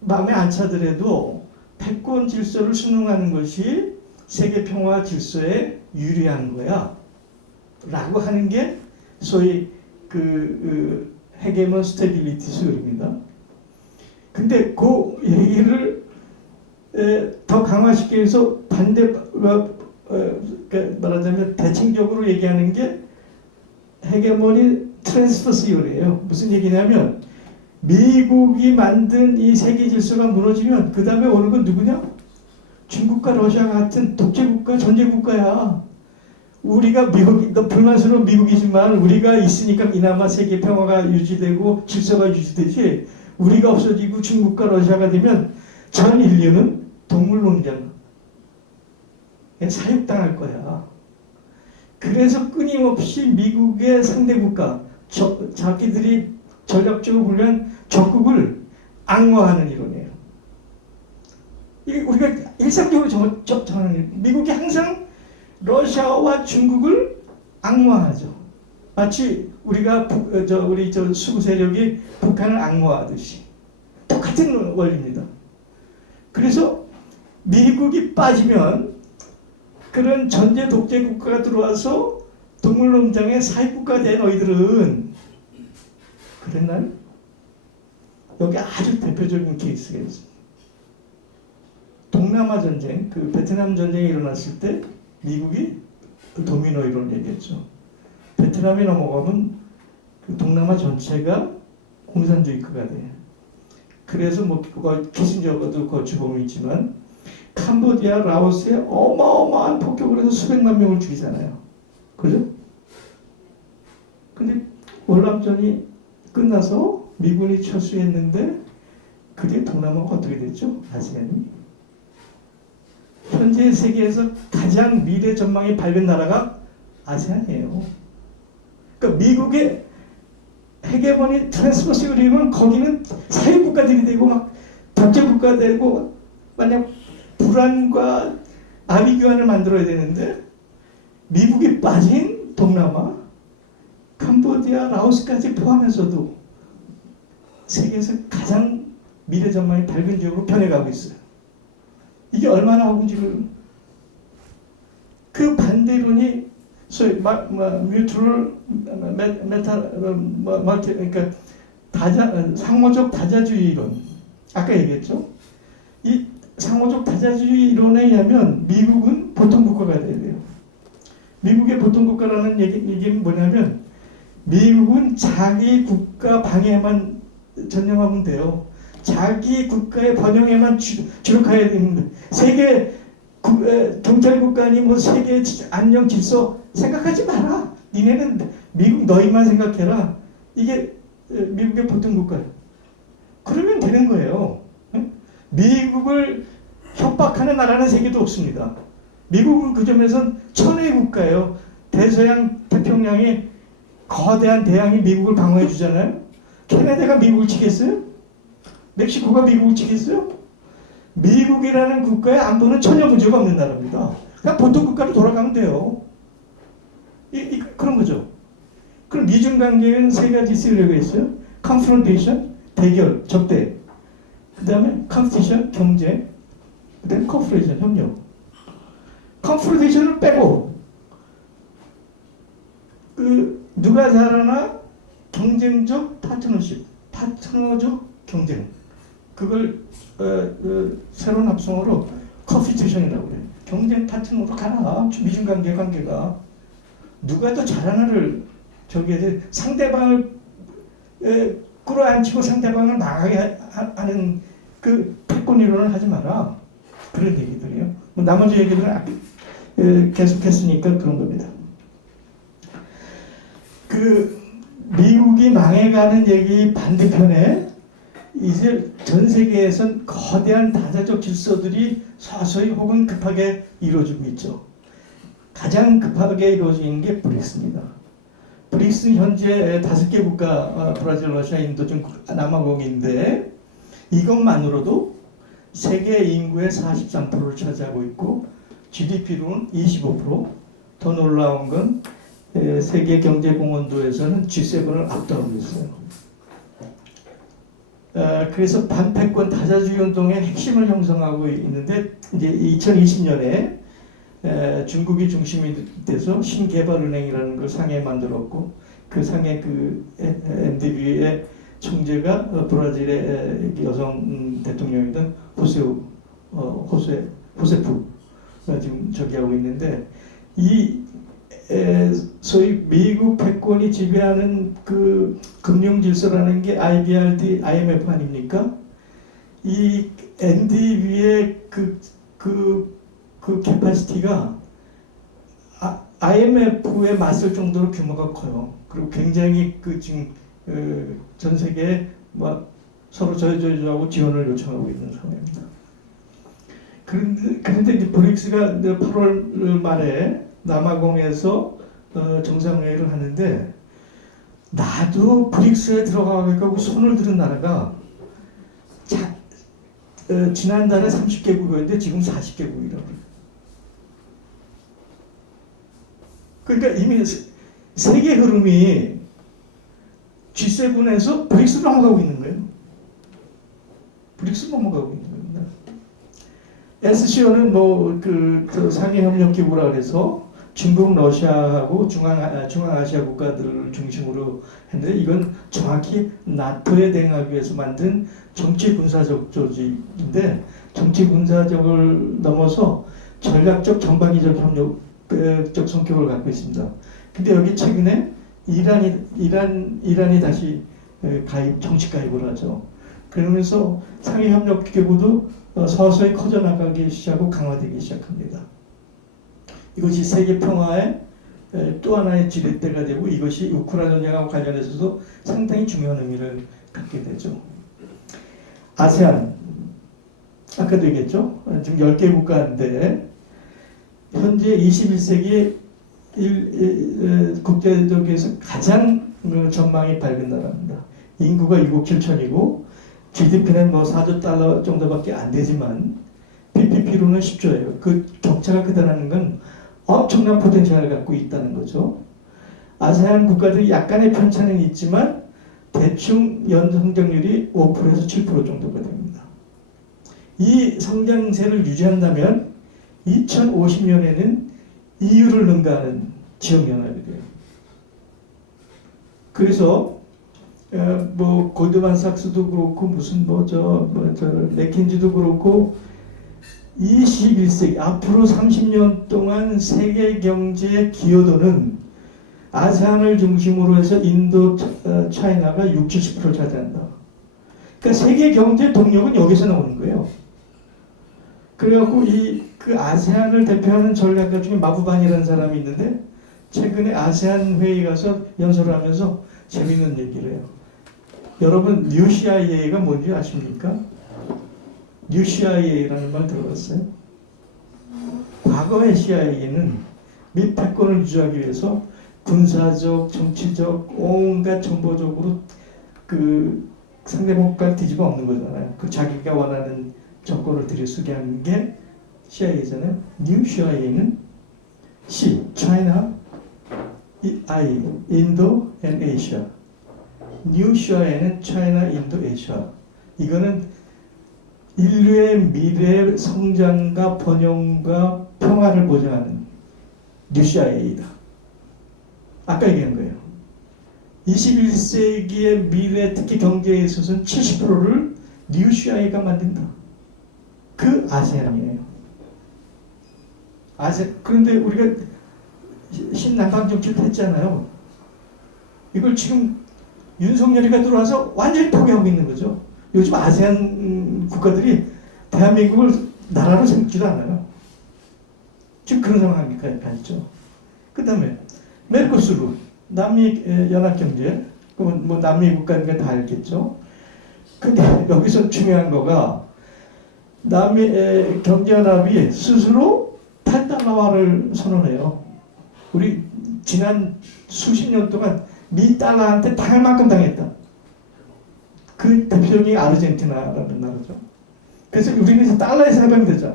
마음에 안 차더라도 패권 질서를 순응하는 것이 세계 평화 질서에 유리한 거야. 라고 하는 게 소위 헤게몬 스테빌리티 수요입니다. 근데 그 얘기를 더 강화시키기 위해서 말하자면 대칭적으로 얘기하는 게 헤게모니 트랜스퍼 시오리예요. 무슨 얘기냐면 미국이 만든 이 세계 질서가 무너지면 그 다음에 오는 건 누구냐? 중국과 러시아 같은 독재국가, 전제국가야. 우리가 너 불만스러운 미국이지만 우리가 있으니까 이나마 세계 평화가 유지되고 질서가 유지되지, 우리가 없어지고 중국과 러시아가 되면 전 인류는 동물농장 사육당할 거야. 그래서 끊임없이 미국의 상대국가, 자기들이 전략적으로 보면 적국을 악마화하는 이론이에요. 이게 우리가 일상적으로 정하는, 미국이 항상 러시아와 중국을 악마화하죠. 마치 우리가 우리 수구 세력이 북한을 악마화하듯이 똑같은 원리입니다. 그래서 미국이 빠지면 그런 전제 독재 국가가 들어와서 동물농장의 사회국가 된 너희들은 그랬나요? 여기 아주 대표적인 케이스가 있습니다. 동남아 전쟁, 베트남 전쟁이 일어났을 때 미국이 도미노 이론 얘기했죠. 베트남이 넘어가면 동남아 전체가 공산주의국가 돼. 그래서 키신저도 거주범이 있지만 캄보디아, 라오스에 어마어마한 폭격을 해서 수백만 명을 죽이잖아요. 그죠? 근데 월남전이 끝나서 미군이 철수했는데 그게 동남아가 어떻게 됐죠? 아시아니. 현재 세계에서 가장 미래 전망이 밝은 나라가 아세안이에요. 그러니까 미국의 헤게모니 트랜스퍼시브리는 거기는 사회국가들이 되고 막 독재국가 되고 만약 불안과 아비규환을 만들어야 되는데 미국이 빠진 동남아, 캄보디아, 라오스까지 포함해서도 세계에서 가장 미래 전망이 밝은 지역으로 변해가고 있어요. 이게 얼마나 하군지를. 그 반대론이 소위 뮤트럴 그러니까 상호적 다자주의 이론. 아까 얘기했죠. 이 상호적 다자주의 이론에 의하면 미국은 보통국가가 돼야 돼요. 미국의 보통국가라는 얘기는 뭐냐면 미국은 자기 국가 방해만 전념하면 돼요. 자기 국가의 번영에만 주력해야 되는데 세계 경찰국가니 세계 안녕 질서 생각하지 마라. 니네는 미국 너희만 생각해라. 이게 미국의 보통국가예요. 그러면 되는 거예요. 미국을 협박하는 나라는 세계도 없습니다. 미국은 그 점에선 천의 국가예요. 대서양 태평양에 거대한 대양이 미국을 방어해 주잖아요. 캐나다가 미국을 치겠어요? 멕시코가 미국을 치겠어요? 미국이라는 국가의 안보는 전혀 문제가 없는 나라입니다. 그냥 보통 국가로 돌아가면 돼요. 그런 거죠. 그럼 미중 관계는 세 가지 쓰려고 했어요. confrontation, 대결, 적대. 그 다음에 competition, 경쟁. 그 다음에 cooperation, 협력. confrontation을 빼고 누가 잘하나 경쟁적 파트너십, 파트너적 경쟁. 그걸 새로운 합성어로 competition이라고 그래요. 경쟁 파트너로 가라. 미중 관계가 누가 더 잘하나를 저기에 상대방을 끌어안치고 상대방을 망하게 하는 그 패권 이론을 하지 마라. 그런 얘기들이에요. 뭐 나머지 얘기들은 계속했으니까 그런 겁니다. 미국이 망해가는 얘기 반대편에 이제 전 세계에선 거대한 다자적 질서들이 서서히 혹은 급하게 이루어지고 있죠. 가장 급하게 이루어지는 게 브릭스입니다. 브릭스는 현재 5개 국가, 브라질, 러시아, 인도, 중국, 남아공인데 이것만으로도 세계 인구의 43%를 차지하고 있고 GDP로는 25%, 더 놀라운 건 세계 경제공헌도에서는 G7을 앞다르고 있어요. 그래서 반패권 다자주의 운동의 핵심을 형성하고 있는데 이제 2020년에 중국이 중심이 돼서 신개발은행이라는 걸 상해에 만들었고 그 상해 MDB의 총재가 브라질의 여성 대통령이던 호세프가 지금 저기 하고 있는데 소위 미국 패권이 지배하는 그 금융 질서라는 게 IBRD, IMF 아닙니까? 이 NDB의 그 캐파시티가 IMF에 맞설 정도로 규모가 커요. 그리고 굉장히 지금 전 세계에 서로 저해주하고 지원을 요청하고 있는 상황입니다. 그런데 이제 브릭스가 8월 말에 남아공에서 정상회의를 하는데 나도 브릭스에 들어가겠다고 손을 들은 나라가 지난달에 30개국이었는데 지금 40개국이라고. 그러니까 이미 세계 흐름이 G7에서 브릭스로 넘어가고 있는 거예요. 브릭스로 넘어가고 있는 겁니다. SCO는 상해협력기구라 그래서 중국, 러시아하고 중앙아시아 국가들을 중심으로 했는데 이건 정확히 나토에 대응하기 위해서 만든 정치 군사적 조직인데 정치 군사적을 넘어서 전략적 전방위적 협력적 성격을 갖고 있습니다. 근데 여기 최근에 이란이 다시 정식 가입을 하죠. 그러면서 상해협력기구도 서서히 커져나가기 시작하고 강화되기 시작합니다. 이것이 세계 평화의 또 하나의 지렛대가 되고 이것이 우크라이나 전쟁하고 관련해서도 상당히 중요한 의미를 갖게 되죠. 아세안, 아까도 얘기했죠. 지금 10개 국가인데 현재 21세기 국제적에서 가장 전망이 밝은 나라입니다. 인구가 6억 7천이고 GDP는 4조 달러 정도밖에 안 되지만 PPP로는 10조예요. 그 격차가 크다는 건 엄청난 포텐셜을 갖고 있다는 거죠. 아세안 국가들이 약간의 편차는 있지만 대충 연성장률이 5%에서 7% 정도가 됩니다. 이 성장세를 유지한다면 2050년에는 EU를 능가하는 지역연합이 돼요. 그래서 골드만삭스도 그렇고 맥킨지도 그렇고 21세기 앞으로 30년 동안 세계 경제의 기여도는 아세안을 중심으로 해서 인도, 차이나가 60~70% 차지한다. 그러니까 세계 경제 동력은 여기서 나오는 거예요. 그래갖고 그 아세안을 대표하는 전략가 중에 마부반이라는 사람이 있는데 최근에 아세안 회의 가서 연설을 하면서 재밌는 얘기를 해요. 여러분 뉴 CIA가 뭔지 아십니까? 뉴 CIA라는 말 들어봤어요? 과거의 CIA는 미 패권을 유지하기 위해서 군사적, 정치적, 온갖 정보적으로 그 상대국가를 뒤집어 엎는 거잖아요. 그 자기가 원하는 정권을 들이쓰게 하는 게 CIA잖아요. New CIA는 C, China, I, 인도 and Asia. New CIA는 China, 인도, Asia. 이거는 인류의 미래 성장과 번영과 평화를 보장하는 New CIA이다. 아까 얘기한 거예요. 21세기의 미래, 특히 경제에 있어서는 70%를 New CIA가 만든다. 그 아세안이에요. 그런데 우리가 신남방 정치를 했잖아요. 이걸 지금 윤석열이가 들어와서 완전히 포기하고 있는 거죠. 요즘 아세안 국가들이 대한민국을 나라로 생각지도 않아요. 지금 그런 상황이 있죠. 그 다음에 메르코스루, 남미 연합경제, 뭐 남미 국가니까 다 알겠죠. 근데 여기서 중요한 거가 남미 경제연합이 스스로 탈달러화를 선언해요. 우리 지난 수십 년 동안 미 달러한테 당할 만큼 당했다. 그 대표적인 아르헨티나라는 나라죠. 그래서 우리는 이제 달러에서 해방되자.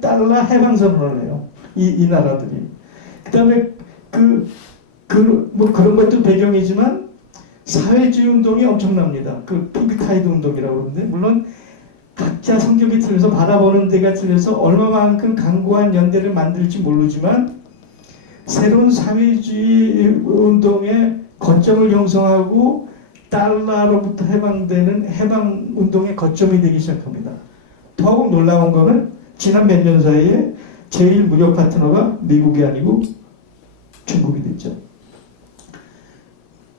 달러 해방 선언을 해요. 이 나라들이. 그다음에 뭐 그런 것도 배경이지만 사회주의 운동이 엄청납니다. 그 핑크타이드 운동이라고 그러는데 물론 각자 성격이 틀려서 바라보는 데가 틀려서 얼마만큼 강고한 연대를 만들지 모르지만 새로운 사회주의 운동의 거점을 형성하고 달러로부터 해방되는 해방 운동의 거점이 되기 시작합니다. 더욱 놀라운 거는 지난 몇 년 사이에 제일 무역 파트너가 미국이 아니고 중국이 됐죠.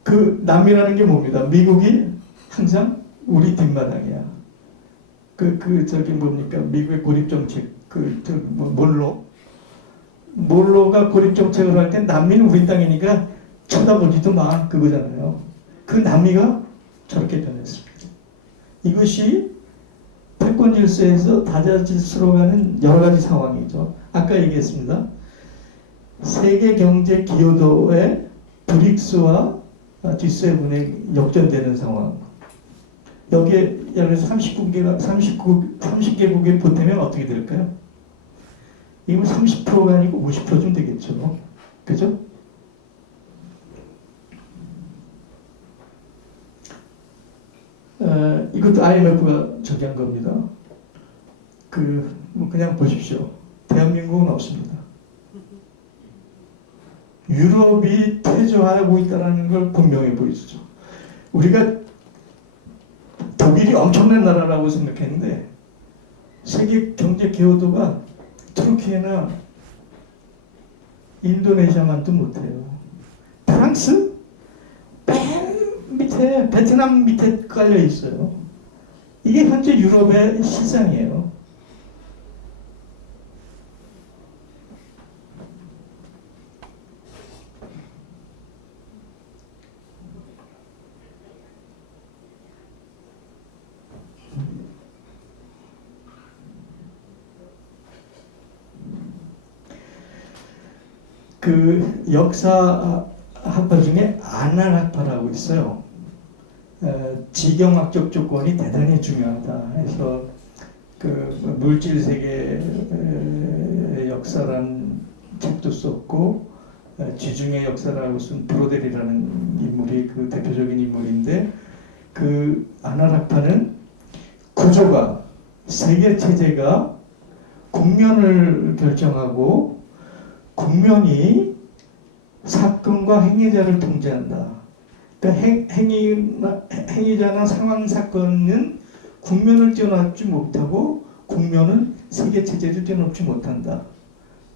그 남미라는 게 뭡니다. 미국이 항상 우리 뒷마당이야. 저기 뭡니까 미국의 고립 정책 몰로가 고립 정책을 할 때 남미는 우리 땅이니까 쳐다보지도 마 그거잖아요. 그 남미가 저렇게 변했습니다. 이것이 패권 질서에서 다자질서로가는 여러 가지 상황이죠. 아까 얘기했습니다. 세계 경제 기여도의 브릭스와 G7에 역전되는 상황. 여기에 예를 들어서 30개국이 보태면 어떻게 될까요? 이건 30%가 아니고 50%쯤 되겠죠. 그죠? 이것도 IMF가 저기한 겁니다. 그냥 보십시오. 대한민국은 없습니다. 유럽이 퇴조하고 있다는 걸 분명히 보여주죠. 우리가 독일이 엄청난 나라라고 생각했는데 세계 경제 기여도가 터키나 인도네시아만도 못해요. 프랑스? 맨 밑에 베트남 밑에 깔려 있어요. 이게 현재 유럽의 시장이에요. 그 역사 학파 중에 아날학파라고 있어요. 지경학적 조건이 대단히 중요하다. 해서 그 물질 세계의 역사라는 책도 썼고 지중해 역사라고 쓴 브로델이라는 인물이 그 대표적인 인물인데 그 아날학파는 구조가 세계 체제가 국면을 결정하고 국면이 사건과 행위자를 통제한다. 그러니까 행위자나 상황 사건은 국면을 뛰어넘지 못하고 국면은 세계 체제를 뛰어넘지 못한다.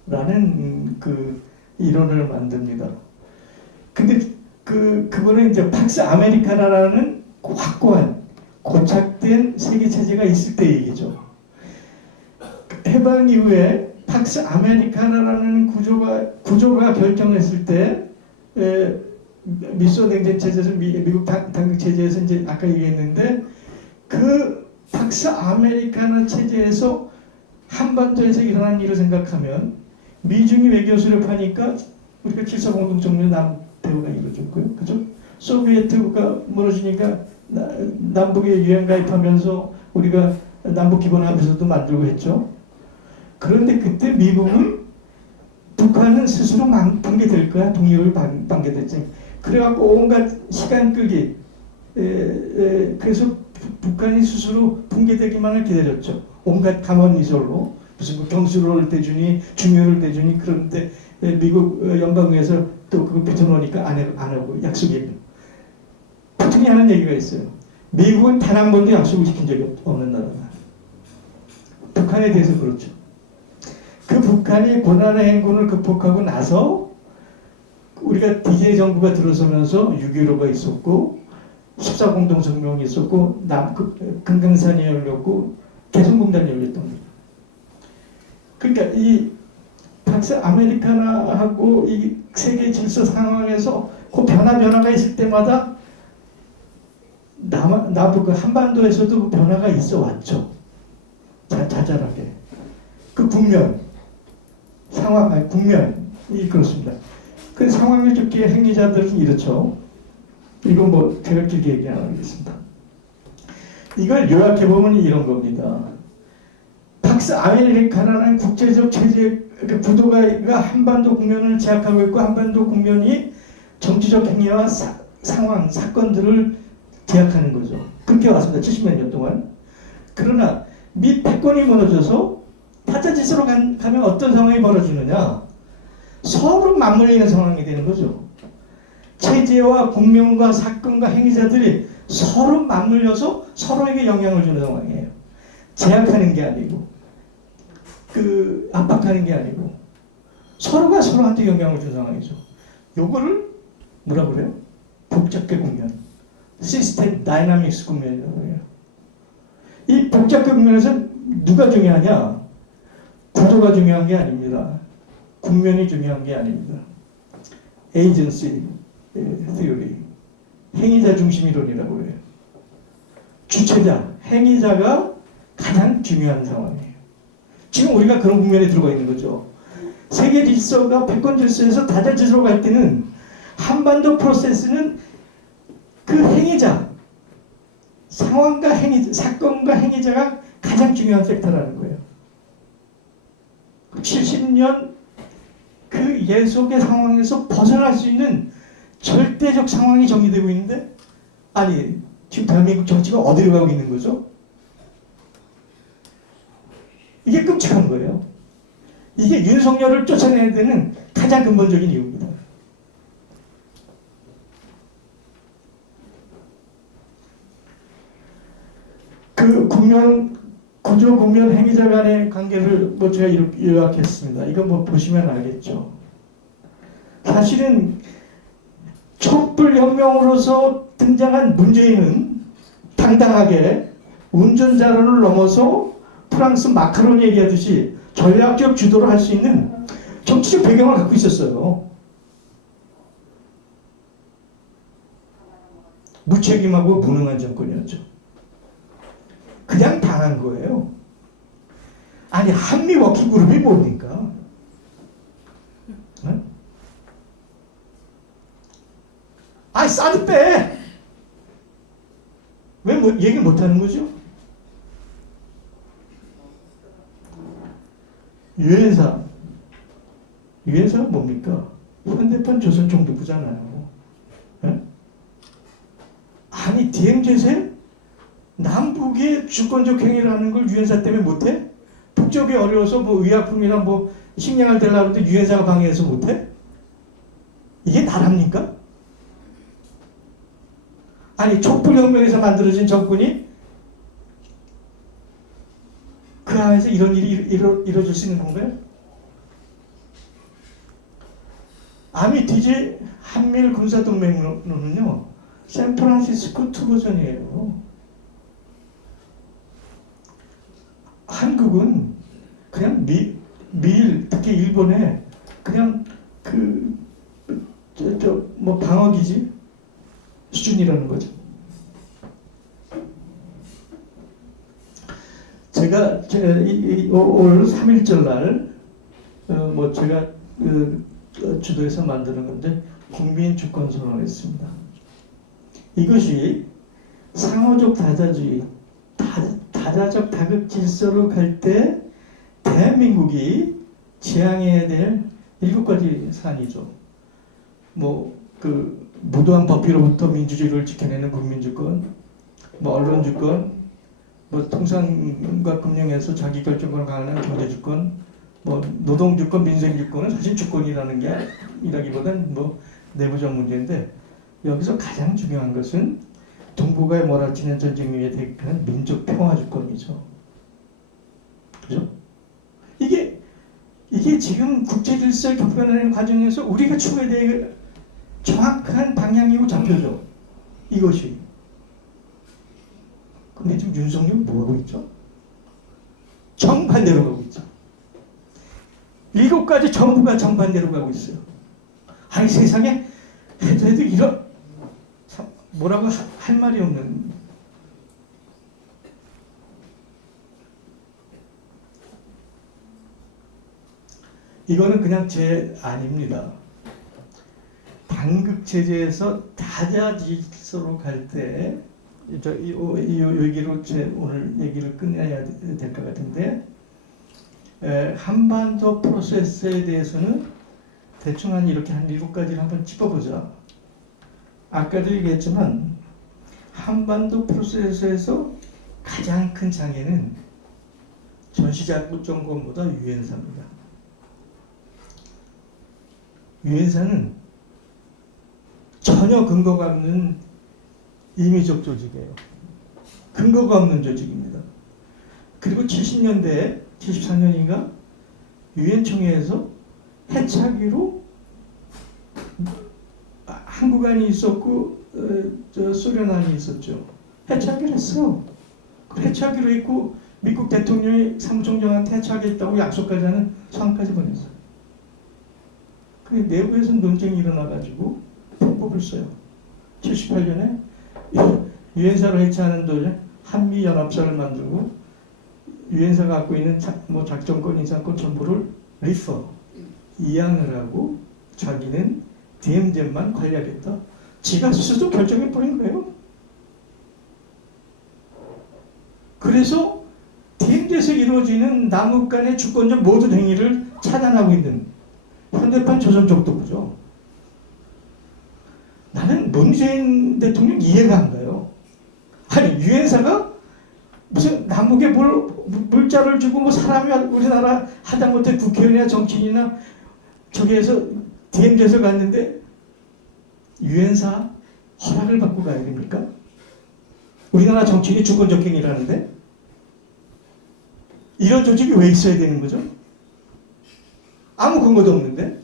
라는 그 이론을 만듭니다. 근데 그거는 이제 팍스 아메리카나라는 확고한 고착된 세계 체제가 있을 때 얘기죠. 해방 이후에 팍스 아메리카나라는 구조가 결정했을 때 미소 냉전 체제에서 미국 당국 체제에서 이제 아까 얘기했는데 그 팍스 아메리카나 체제에서 한반도에서 일어난 일을 생각하면 미중이 외교 수립하니까 우리가 7.4 공동정면 남대우가 이루어졌고요. 그죠? 소비에트가 무너지니까 남북에 유엔 가입하면서 우리가 남북기본합의서도 만들고 했죠. 그런데 그때 미국은 북한은 스스로 붕괴될 거야. 독립을 붕괴됐지. 그래갖고 온갖 시간 끌기. 그래서 북한이 스스로 붕괴되기만을 기다렸죠. 온갖 감언이설로 무슨 뭐 경수로를 대주니 중요를 대주니. 그런데 미국 연방에서 또 그거 비춰놓으니까 안 하고 약속이에요. 푸틴이 하는 얘기가 있어요. 미국은 단 한 번도 약속을 지킨 적이 없는 나라다. 북한에 대해서 그렇죠. 그 북한이 고난의 행군을 극복하고 나서 우리가 DJ 정부가 들어서면서 6.15가 있었고 14 공동성명이 있었고 금강산이 열렸고 개성공단이 열렸던 겁니다. 그러니까 이 박스 아메리카나하고 이 세계 질서 상황에서 그 변화가 있을 때마다 남북 한반도에서도 그 변화가 있어 왔죠. 자잘하게. 그 국면 상황, 국면이 그렇습니다. 그 상황을 좋게 행위자들은 이렇죠. 이건 뭐 제가 길게 얘기 안 하겠습니다. 이걸 요약해 보면 이런 겁니다. 박스 아메리카라는 국제적 체제 구도가 한반도 국면을 제약하고 있고 한반도 국면이 정치적 행위와 상황, 사건들을 제약하는 거죠. 그렇게 왔습니다. 70몇 년 동안. 그러나 미 패권이 무너져서 타짜짓으로 가면 어떤 상황이 벌어지느냐. 서로 맞물리는 상황이 되는 거죠. 체제와 국면과 사건과 행위자들이 서로 맞물려서 서로에게 영향을 주는 상황이에요. 제약하는 게 아니고 압박하는 게 아니고 서로가 서로한테 영향을 주는 상황이죠. 요거를 뭐라 그래요? 복잡계 국면, 시스템 다이나믹스 국면이라고 해요. 이 복잡계 국면에서 누가 중요하냐? 구도가 중요한 게 아닙니다. 국면이 중요한 게 아닙니다. 에이전시 theory, 행위자 중심 이론이라고 해요. 주체자, 행위자가 가장 중요한 상황이에요. 지금 우리가 그런 국면에 들어가 있는 거죠. 세계 질서가 패권 질서에서 다자질서로 갈 때는 한반도 프로세스는 그 행위자, 상황과 사건과 행위자가 가장 중요한 팩터라는 거예요. 70년 그 예속의 상황에서 벗어날 수 있는 절대적 상황이 정리되고 있는데, 아니 지금 대한민국 정치가 어디로 가고 있는 거죠? 이게 끔찍한 거예요. 이게 윤석열을 쫓아내야 되는 가장 근본적인 이유입니다. 그 구조 국면 행위자 간의 관계를 뭐 제가 이렇게 요약했습니다. 이거 뭐 보시면 알겠죠. 사실은 촛불혁명으로서 등장한 문재인은 당당하게 운전자론을 넘어서 프랑스 마크론 얘기하듯이 전략적 주도를 할 수 있는 정치적 배경을 갖고 있었어요. 무책임하고 무능한 정권이었죠. 그냥 당한 거예요. 아니 한미 워킹그룹이 뭡니까? 네? 아이 사드 빼! 왜 얘기 못하는 거죠? 유엔사가 뭡니까? 현대판 조선총독부잖아요. 네? 아니 DMZ세? 남북의 주권적 행위를 하는 걸 유엔사 때문에 못해? 북쪽이 어려워서 뭐 의약품이나 뭐 식량을 대려고 하는데 유엔사가 방해해서 못해? 이게 나랍니까? 아니 촛불혁명에서 만들어진 정권이 그 안에서 이런 일이 이루어질 수 있는 건가요? 아미티지 한미일 군사동맹론은요 샌프란시스코 투보전이에요. 한국은 그냥 미일 특히 일본에 그냥 뭐 방어기지 수준이라는 거죠. 자, 제가 올 3.1절 날 뭐 제가 주도해서 만드는 건데 국민 주권 선언을 했습니다. 이것이 상호적 다자주의, 다자적 다급 질서로 갈 때 대한민국이 지향해야 될 7가지 사안이죠. 뭐 그 무도한 법피로부터 민주주의를 지켜내는 국민주권, 뭐 언론주권, 뭐 통상과 금융에서 자기결정권을 강화하는 경제주권, 뭐 노동주권, 민생주권은 사실 주권이라는 게 이라기보단 뭐 내부적 문제인데, 여기서 가장 중요한 것은 동북아의 몰아치는 전쟁 위에 대립하는 민족 평화주권이죠. 그죠? 이게 지금 국제 질서에 격변하는 과정에서 우리가 추구해야 될 정확한 방향이고 좌표죠. 이것이. 근데 지금 윤석열은 뭐 하고 있죠? 정반대로 가고 있죠. 7가지 전부가 정반대로 가고 있어요. 아니 세상에 해도 이런 뭐라고 할 말이 없는. 이거는 그냥 제 아닙니다. 단극 체제에서 다자질서로 갈 때, 이 얘기로 제 오늘 얘기를 끝내야 될 것 같은데, 한반도 프로세스에 대해서는 대충 이렇게 한 7가지를 한번 짚어보자. 아까도 얘기했지만 한반도 프로세스에서 가장 큰 장애는 전시자국 정권보다 유엔사입니다. 유엔사는 전혀 근거가 없는 임의적 조직이에요. 근거가 없는 조직입니다. 그리고 70년대에 74년인가 유엔 총회에서 해차기로 한국안이 있었고 소련안이 있었죠. 해차기를 했어. 해차기로 했고 미국 대통령이 사무총장한테 해차하겠다고 약속까지 하는 상까지 보냈어요. 그 내부에서 논쟁이 일어나가지고 편법을 써요. 78년에 유엔사로 해체하는 도중에 한미연합사를 만들고 유엔사가 갖고 있는 작전권, 인사권 전부를 이양을 하고 자기는 DMZ만 관리하겠다. 지가 스스로 결정해버린 거예요. 그래서 DMZ에서 이루어지는 남북 간의 주권적 모든 행위를 차단하고 있는 현대판 조선족도부죠. 나는 문재인 대통령 이해가 안 가요. 아니 유엔사가 무슨 남북에 물자를 주고 뭐 사람이 우리나라 하다못해 국회의원이나 정치인이나 저기에서 DMZ에서 갔는데 유엔사 허락을 받고 가야 됩니까? 우리나라 정치인이 주권적 행위를 하는데 이런 조직이 왜 있어야 되는 거죠? 아무 근거도 없는데.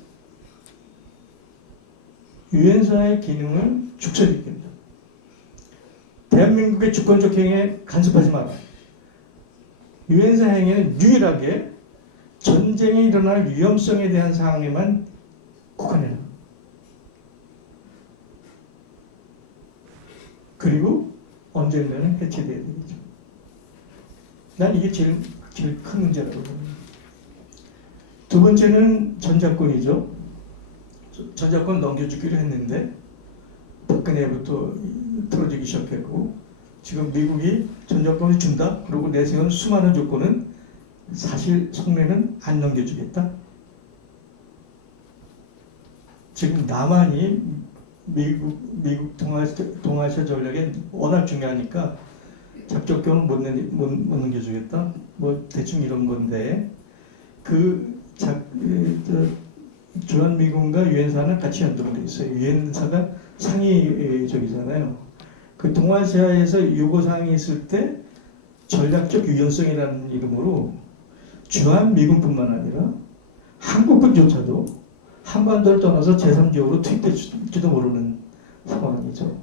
유엔사의 기능을 축소시킵니다. 대한민국의 주권적 행위에 간섭하지 마라. 유엔사 행위는 유일하게 전쟁이 일어날 위험성에 대한 사항에만 국한해라. 그리고 언젠가는 해체돼야 되겠죠. 난 이게 제일 큰 문제라고 봅니다. 두 번째는 전자권이죠. 전자권 넘겨주기로 했는데 박근혜부터 틀어지기 시작했고 지금 미국이 전자권을 준다. 그리고 내세운 수많은 조건은 사실 속내는 안 넘겨주겠다. 지금 남한이 미국 동아시아 전략에 워낙 중요하니까 작전권은 못 넘겨주겠다. 뭐 대충 이런 건데 주한미군과 유엔사는 같이 연동돼 있어요. 유엔사가 상위적이잖아요. 그 동아시아에서 요구사항이 있을 때 전략적 유연성이라는 이름으로 주한미군뿐만 아니라 한국군조차도 한반도를 떠나서 제3지역으로 투입될지도 모르는 상황이죠.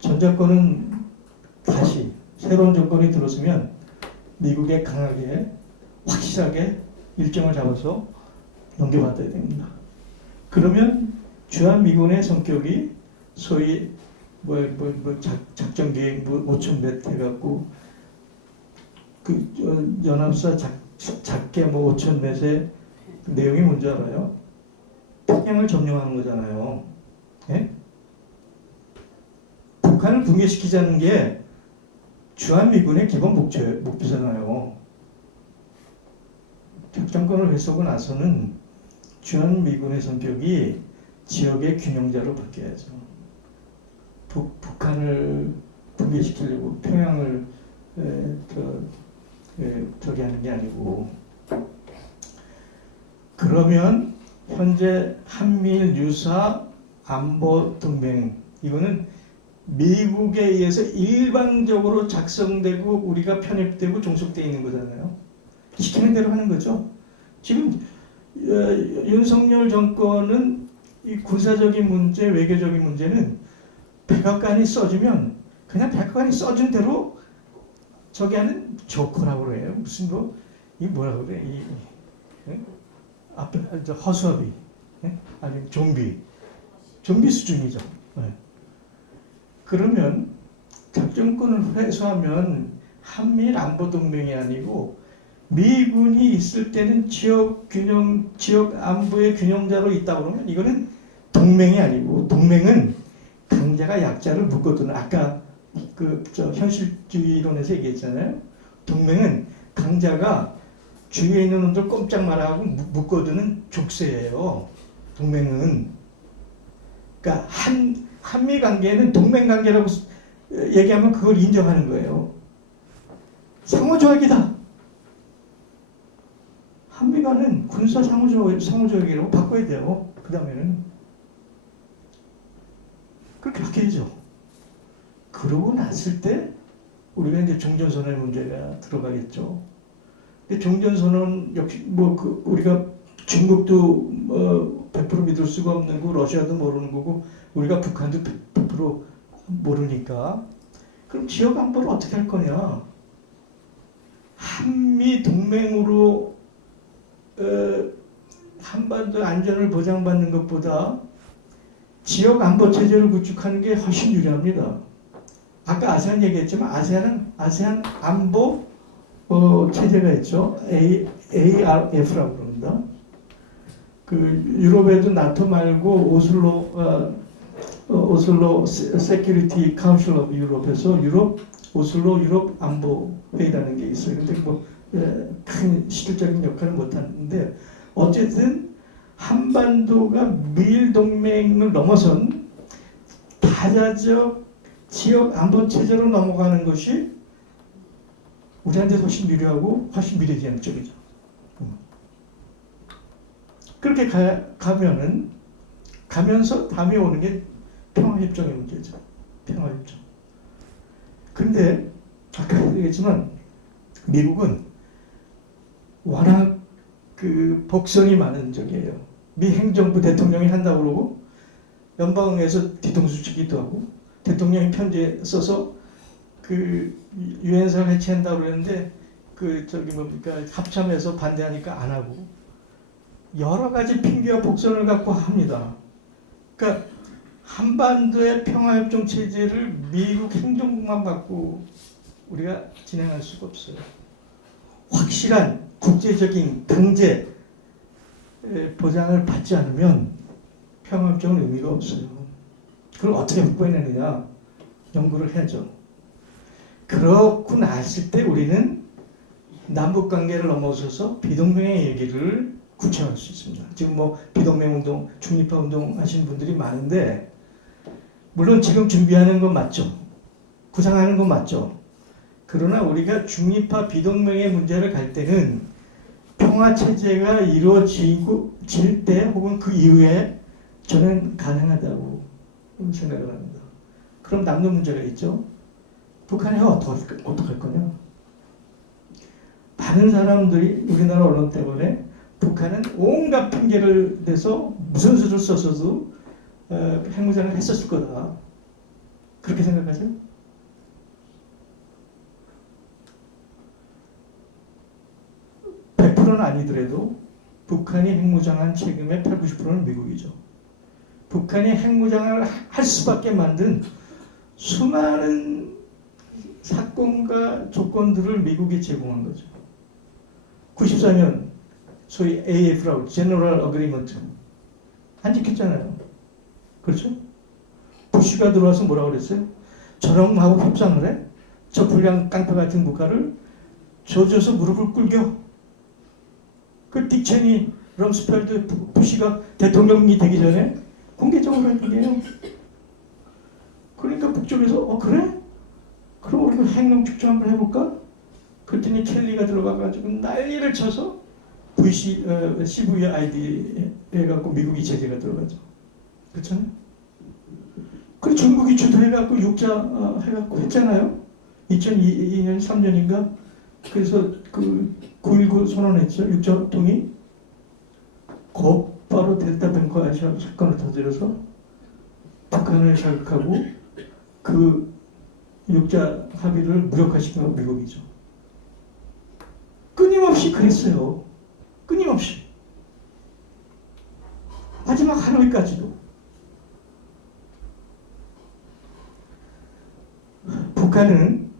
전자권은 다시 새로운 조건이 들어서면 미국에 강하게 확실하게 일정을 잡아서 넘겨받아야 됩니다. 그러면 주한미군의 성격이 소위 작전계획 5천 몇 해갖고 연합사 작게 뭐 5천 매세 내용이 뭔지 알아요? 평양을 점령하는 거잖아요. 예? 북한을 붕괴시키자는 게 주한미군의 기본 목표잖아요. 작전권을 회수하고 나서는 주한미군의 성격이 지역의 균형자로 바뀌어야죠. 북한을 붕괴시키려고 평양을 저기 하는 게 아니고, 그러면 현재 한미일 유사 안보 동맹, 이거는 미국에 의해서 일방적으로 작성되고 우리가 편입되고 종속되어 있는 거잖아요. 시키는 대로 하는 거죠. 지금 윤석열 정권은 이 군사적인 문제, 외교적인 문제는 백악관이 써주면 그냥 백악관이 써준 대로 저기 하는 조커라고 그래요. 무슨 이 뭐라고 그래? 앞에 허수아비, 아니면 좀비 수준이죠. 그러면 작전권을 회수하면 한미일 안보 동맹이 아니고 미군이 있을 때는 지역 안보의 균형자로 있다 그러면 이거는 동맹이 아니고, 동맹은 강자가 약자를 묶어두는, 아까 현실주의론에서 얘기했잖아요. 동맹은 강자가 주위에 있는 놈들 꼼짝 말아가고 묶어두는 족쇄예요. 동맹은. 그러니까 한미 관계는 동맹 관계라고 얘기하면 그걸 인정하는 거예요. 상호조약이다. 한미 간은 군사 상호조약이라고 바꿔야 돼요. 그 다음에는 그렇게 바뀌죠. 그러고 났을 때 우리가 이제 종전선언의 문제가 들어가겠죠. 근데 종전선언 역시 우리가 중국도 100% 믿을 수가 없는 거고, 러시아도 모르는 거고, 우리가 북한도 100% 모르니까, 그럼 지역 안보를 어떻게 할 거냐? 한미 동맹으로 한반도 안전을 보장받는 것보다 지역 안보 체제를 구축하는 게 훨씬 유리합니다. 아까 아세안 얘기했지만 아세안 안보 체제가 있죠. ARF라고 그럽니다. 유럽에도 나토 말고 오슬로 세큐리티 카운슬 오브 유럽에서 오슬로 유럽 안보 회의라는 게 있어요. 근데 큰 실질적인 역할은 못 하는데, 어쨌든 한반도가 미일 동맹을 넘어선 다자적 지역 안보 체제로 넘어가는 것이 우리한테 훨씬 유리하고 훨씬 미래지향적이죠. 그렇게 가면서 다음에 오는 게 평화협정의 문제죠. 평화협정. 근데 아까 얘기했지만 미국은 워낙 복선이 많은 적이에요. 미 행정부 대통령이 한다고 그러고 연방에서 뒤통수 치기도 하고, 대통령이 편지 써서 유엔사를 해체한다고 그랬는데 합참에서 반대하니까 안 하고, 여러 가지 핑계와 복선을 갖고 합니다. 그러니까 한반도의 평화협정 체제를 미국 행정부만 갖고 우리가 진행할 수가 없어요. 확실한 국제적인 강제 보장을 받지 않으면 평화협정은 의미가 없어요. 그걸 어떻게 확보해내느냐, 연구를 해야죠. 그렇고 났을 때 우리는 남북관계를 넘어서서 비동맹의 얘기를 구체화할 수 있습니다. 지금 비동맹 운동, 중립화 운동 하시는 분들이 많은데, 물론 지금 준비하는 건 맞죠. 구상하는 건 맞죠. 그러나 우리가 중립화 비동맹의 문제를 갈 때는 평화체제가 이루어질 때 혹은 그 이후에 저는 가능하다고 생각을 합니다. 그럼 남는 문제가 있죠. 북한이 어떻게 할 거냐. 많은 사람들이 우리나라 언론 때문에 북한은 온갖 핑계를 대서 무슨 수를 써서도 핵무장을 했었을 거다. 그렇게 생각하죠? 는 아니더라도 북한이 핵무장한 책임의 80~90%는 미국이죠. 북한이 핵무장을 할 수밖에 만든 수많은 사건과 조건들을 미국이 제공한 거죠. 94년 소위 AF라고 General Agreement 안 지켰잖아요. 그렇죠? 부시가 들어와서 뭐라고 그랬어요? 저놈하고 협상을 해? 저 불량 깡패 같은 국가를 조져서 무릎을 꿇겨. 그 딕체니, 럼스펠드, 부시가 대통령이 되기 전에 공개적으로 한 얘기예요. 그러니까 북쪽에서 그래? 그럼 우리가 핵농 축조 한번 해볼까? 그랬더니 켈리가 들어가가지고 난리를 쳐서 CVID 해갖고 미국이 제재가 들어가죠. 그렇잖아요? 그리고 중국이 주도해갖고 육자 해갖고 했잖아요. 2002년 3년인가? 그래서 그 9.19 선언했죠. 육자 통이 곧바로 델타 뱅커 아시아 사건을 터뜨려서 북한을 자극하고 그 육자 합의를 무력화시킨 건 미국이죠. 끊임없이 그랬어요. 끊임없이. 마지막 하노이까지도. 북한은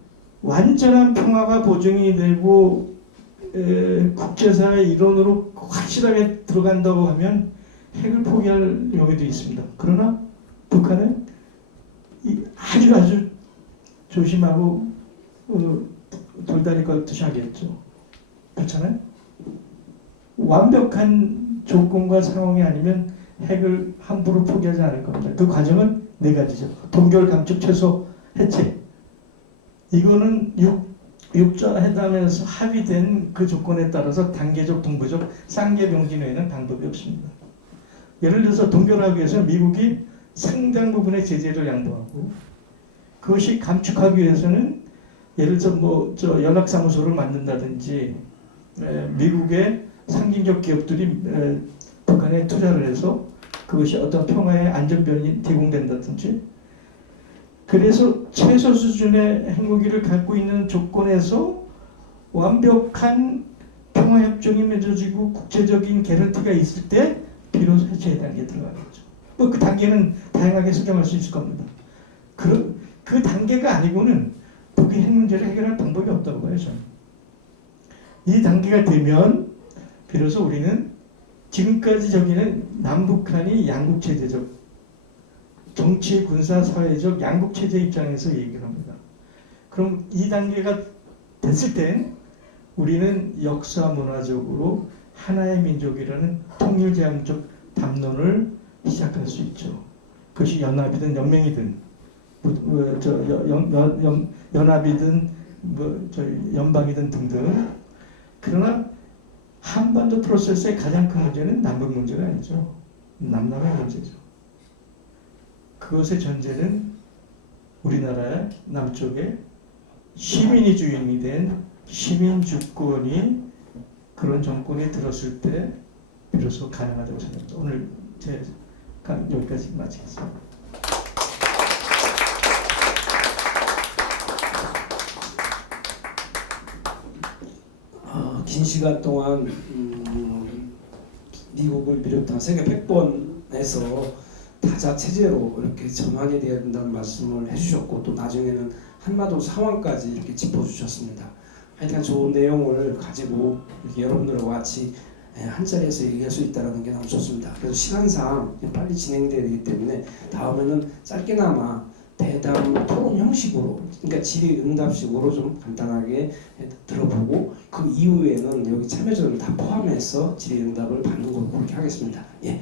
완전한 평화가 보증이 되고 국제사회 일원으로 확실하게 들어간다고 하면 핵을 포기할 용의도 있습니다. 그러나 북한은 아주 조심하고 돌다리 걷듯이 하겠죠. 그렇잖아요? 완벽한 조건과 상황이 아니면 핵을 함부로 포기하지 않을 겁니다. 그 과정은 네 가지죠. 동결, 감축, 최소, 해체. 이거는 육자 회담에서 합의된 그 조건에 따라서 단계적, 동부적, 쌍계병진 외에는 방법이 없습니다. 예를 들어서 동결하기 위해서 미국이 상당 부분의 제재를 양보하고 그것이 감축하기 위해서는 예를 들어 연락사무소를 만든다든지 미국의 상징적 기업들이 북한에 투자를 해서 그것이 어떤 평화의 안전변이 제공된다든지 그래서 최소 수준의 핵무기를 갖고 있는 조건에서 완벽한 평화협정이 맺어지고 국제적인 개런티가 있을 때 비로소 해체 단계에 들어가는 거죠. 그 단계는 다양하게 설정할 수 있을 겁니다. 그 단계가 아니고는 북의 핵 문제를 해결할 방법이 없다고 봐요, 저는. 이 단계가 되면 비로소 우리는 지금까지 저기는 남북한이 양국체제적 정치, 군사, 사회적 양국체제 입장에서 얘기를 합니다. 그럼 이 단계가 됐을 땐 우리는 역사 문화적으로 하나의 민족이라는 통일제왕적 담론을 시작할 수 있죠. 그것이 연합이든 연맹이든 연합이든 연방이든 등등. 그러나 한반도 프로세스의 가장 큰 문제는 남북 문제가 아니죠. 남남의 문제죠. 그것의 전제는 우리나라의 남쪽에 시민이 주인이 된 시민 주권이 그런 정권이 들었을 때 비로소 가능하다고 생각합니다. 오늘 제 여기까지 마치겠습니다. 긴 시간 동안 미국을 비롯한 세계 100번에서 다자 체제로 이렇게 전환이 되어야 된다는 말씀을 해주셨고 또 나중에는 한반도 상황까지 이렇게 짚어주셨습니다. 하여튼 좋은 내용을 가지고 여러분들과 같이 한 자리에서 얘기할 수 있다는 게 너무 좋습니다. 그래서 시간상 빨리 진행되어야 되기 때문에 다음에는 짧게나마 대담 토론 형식으로, 그러니까 질의응답식으로 좀 간단하게 들어보고 그 이후에는 여기 참여자들 다 포함해서 질의응답을 받는 걸로 그렇게 하겠습니다. 예.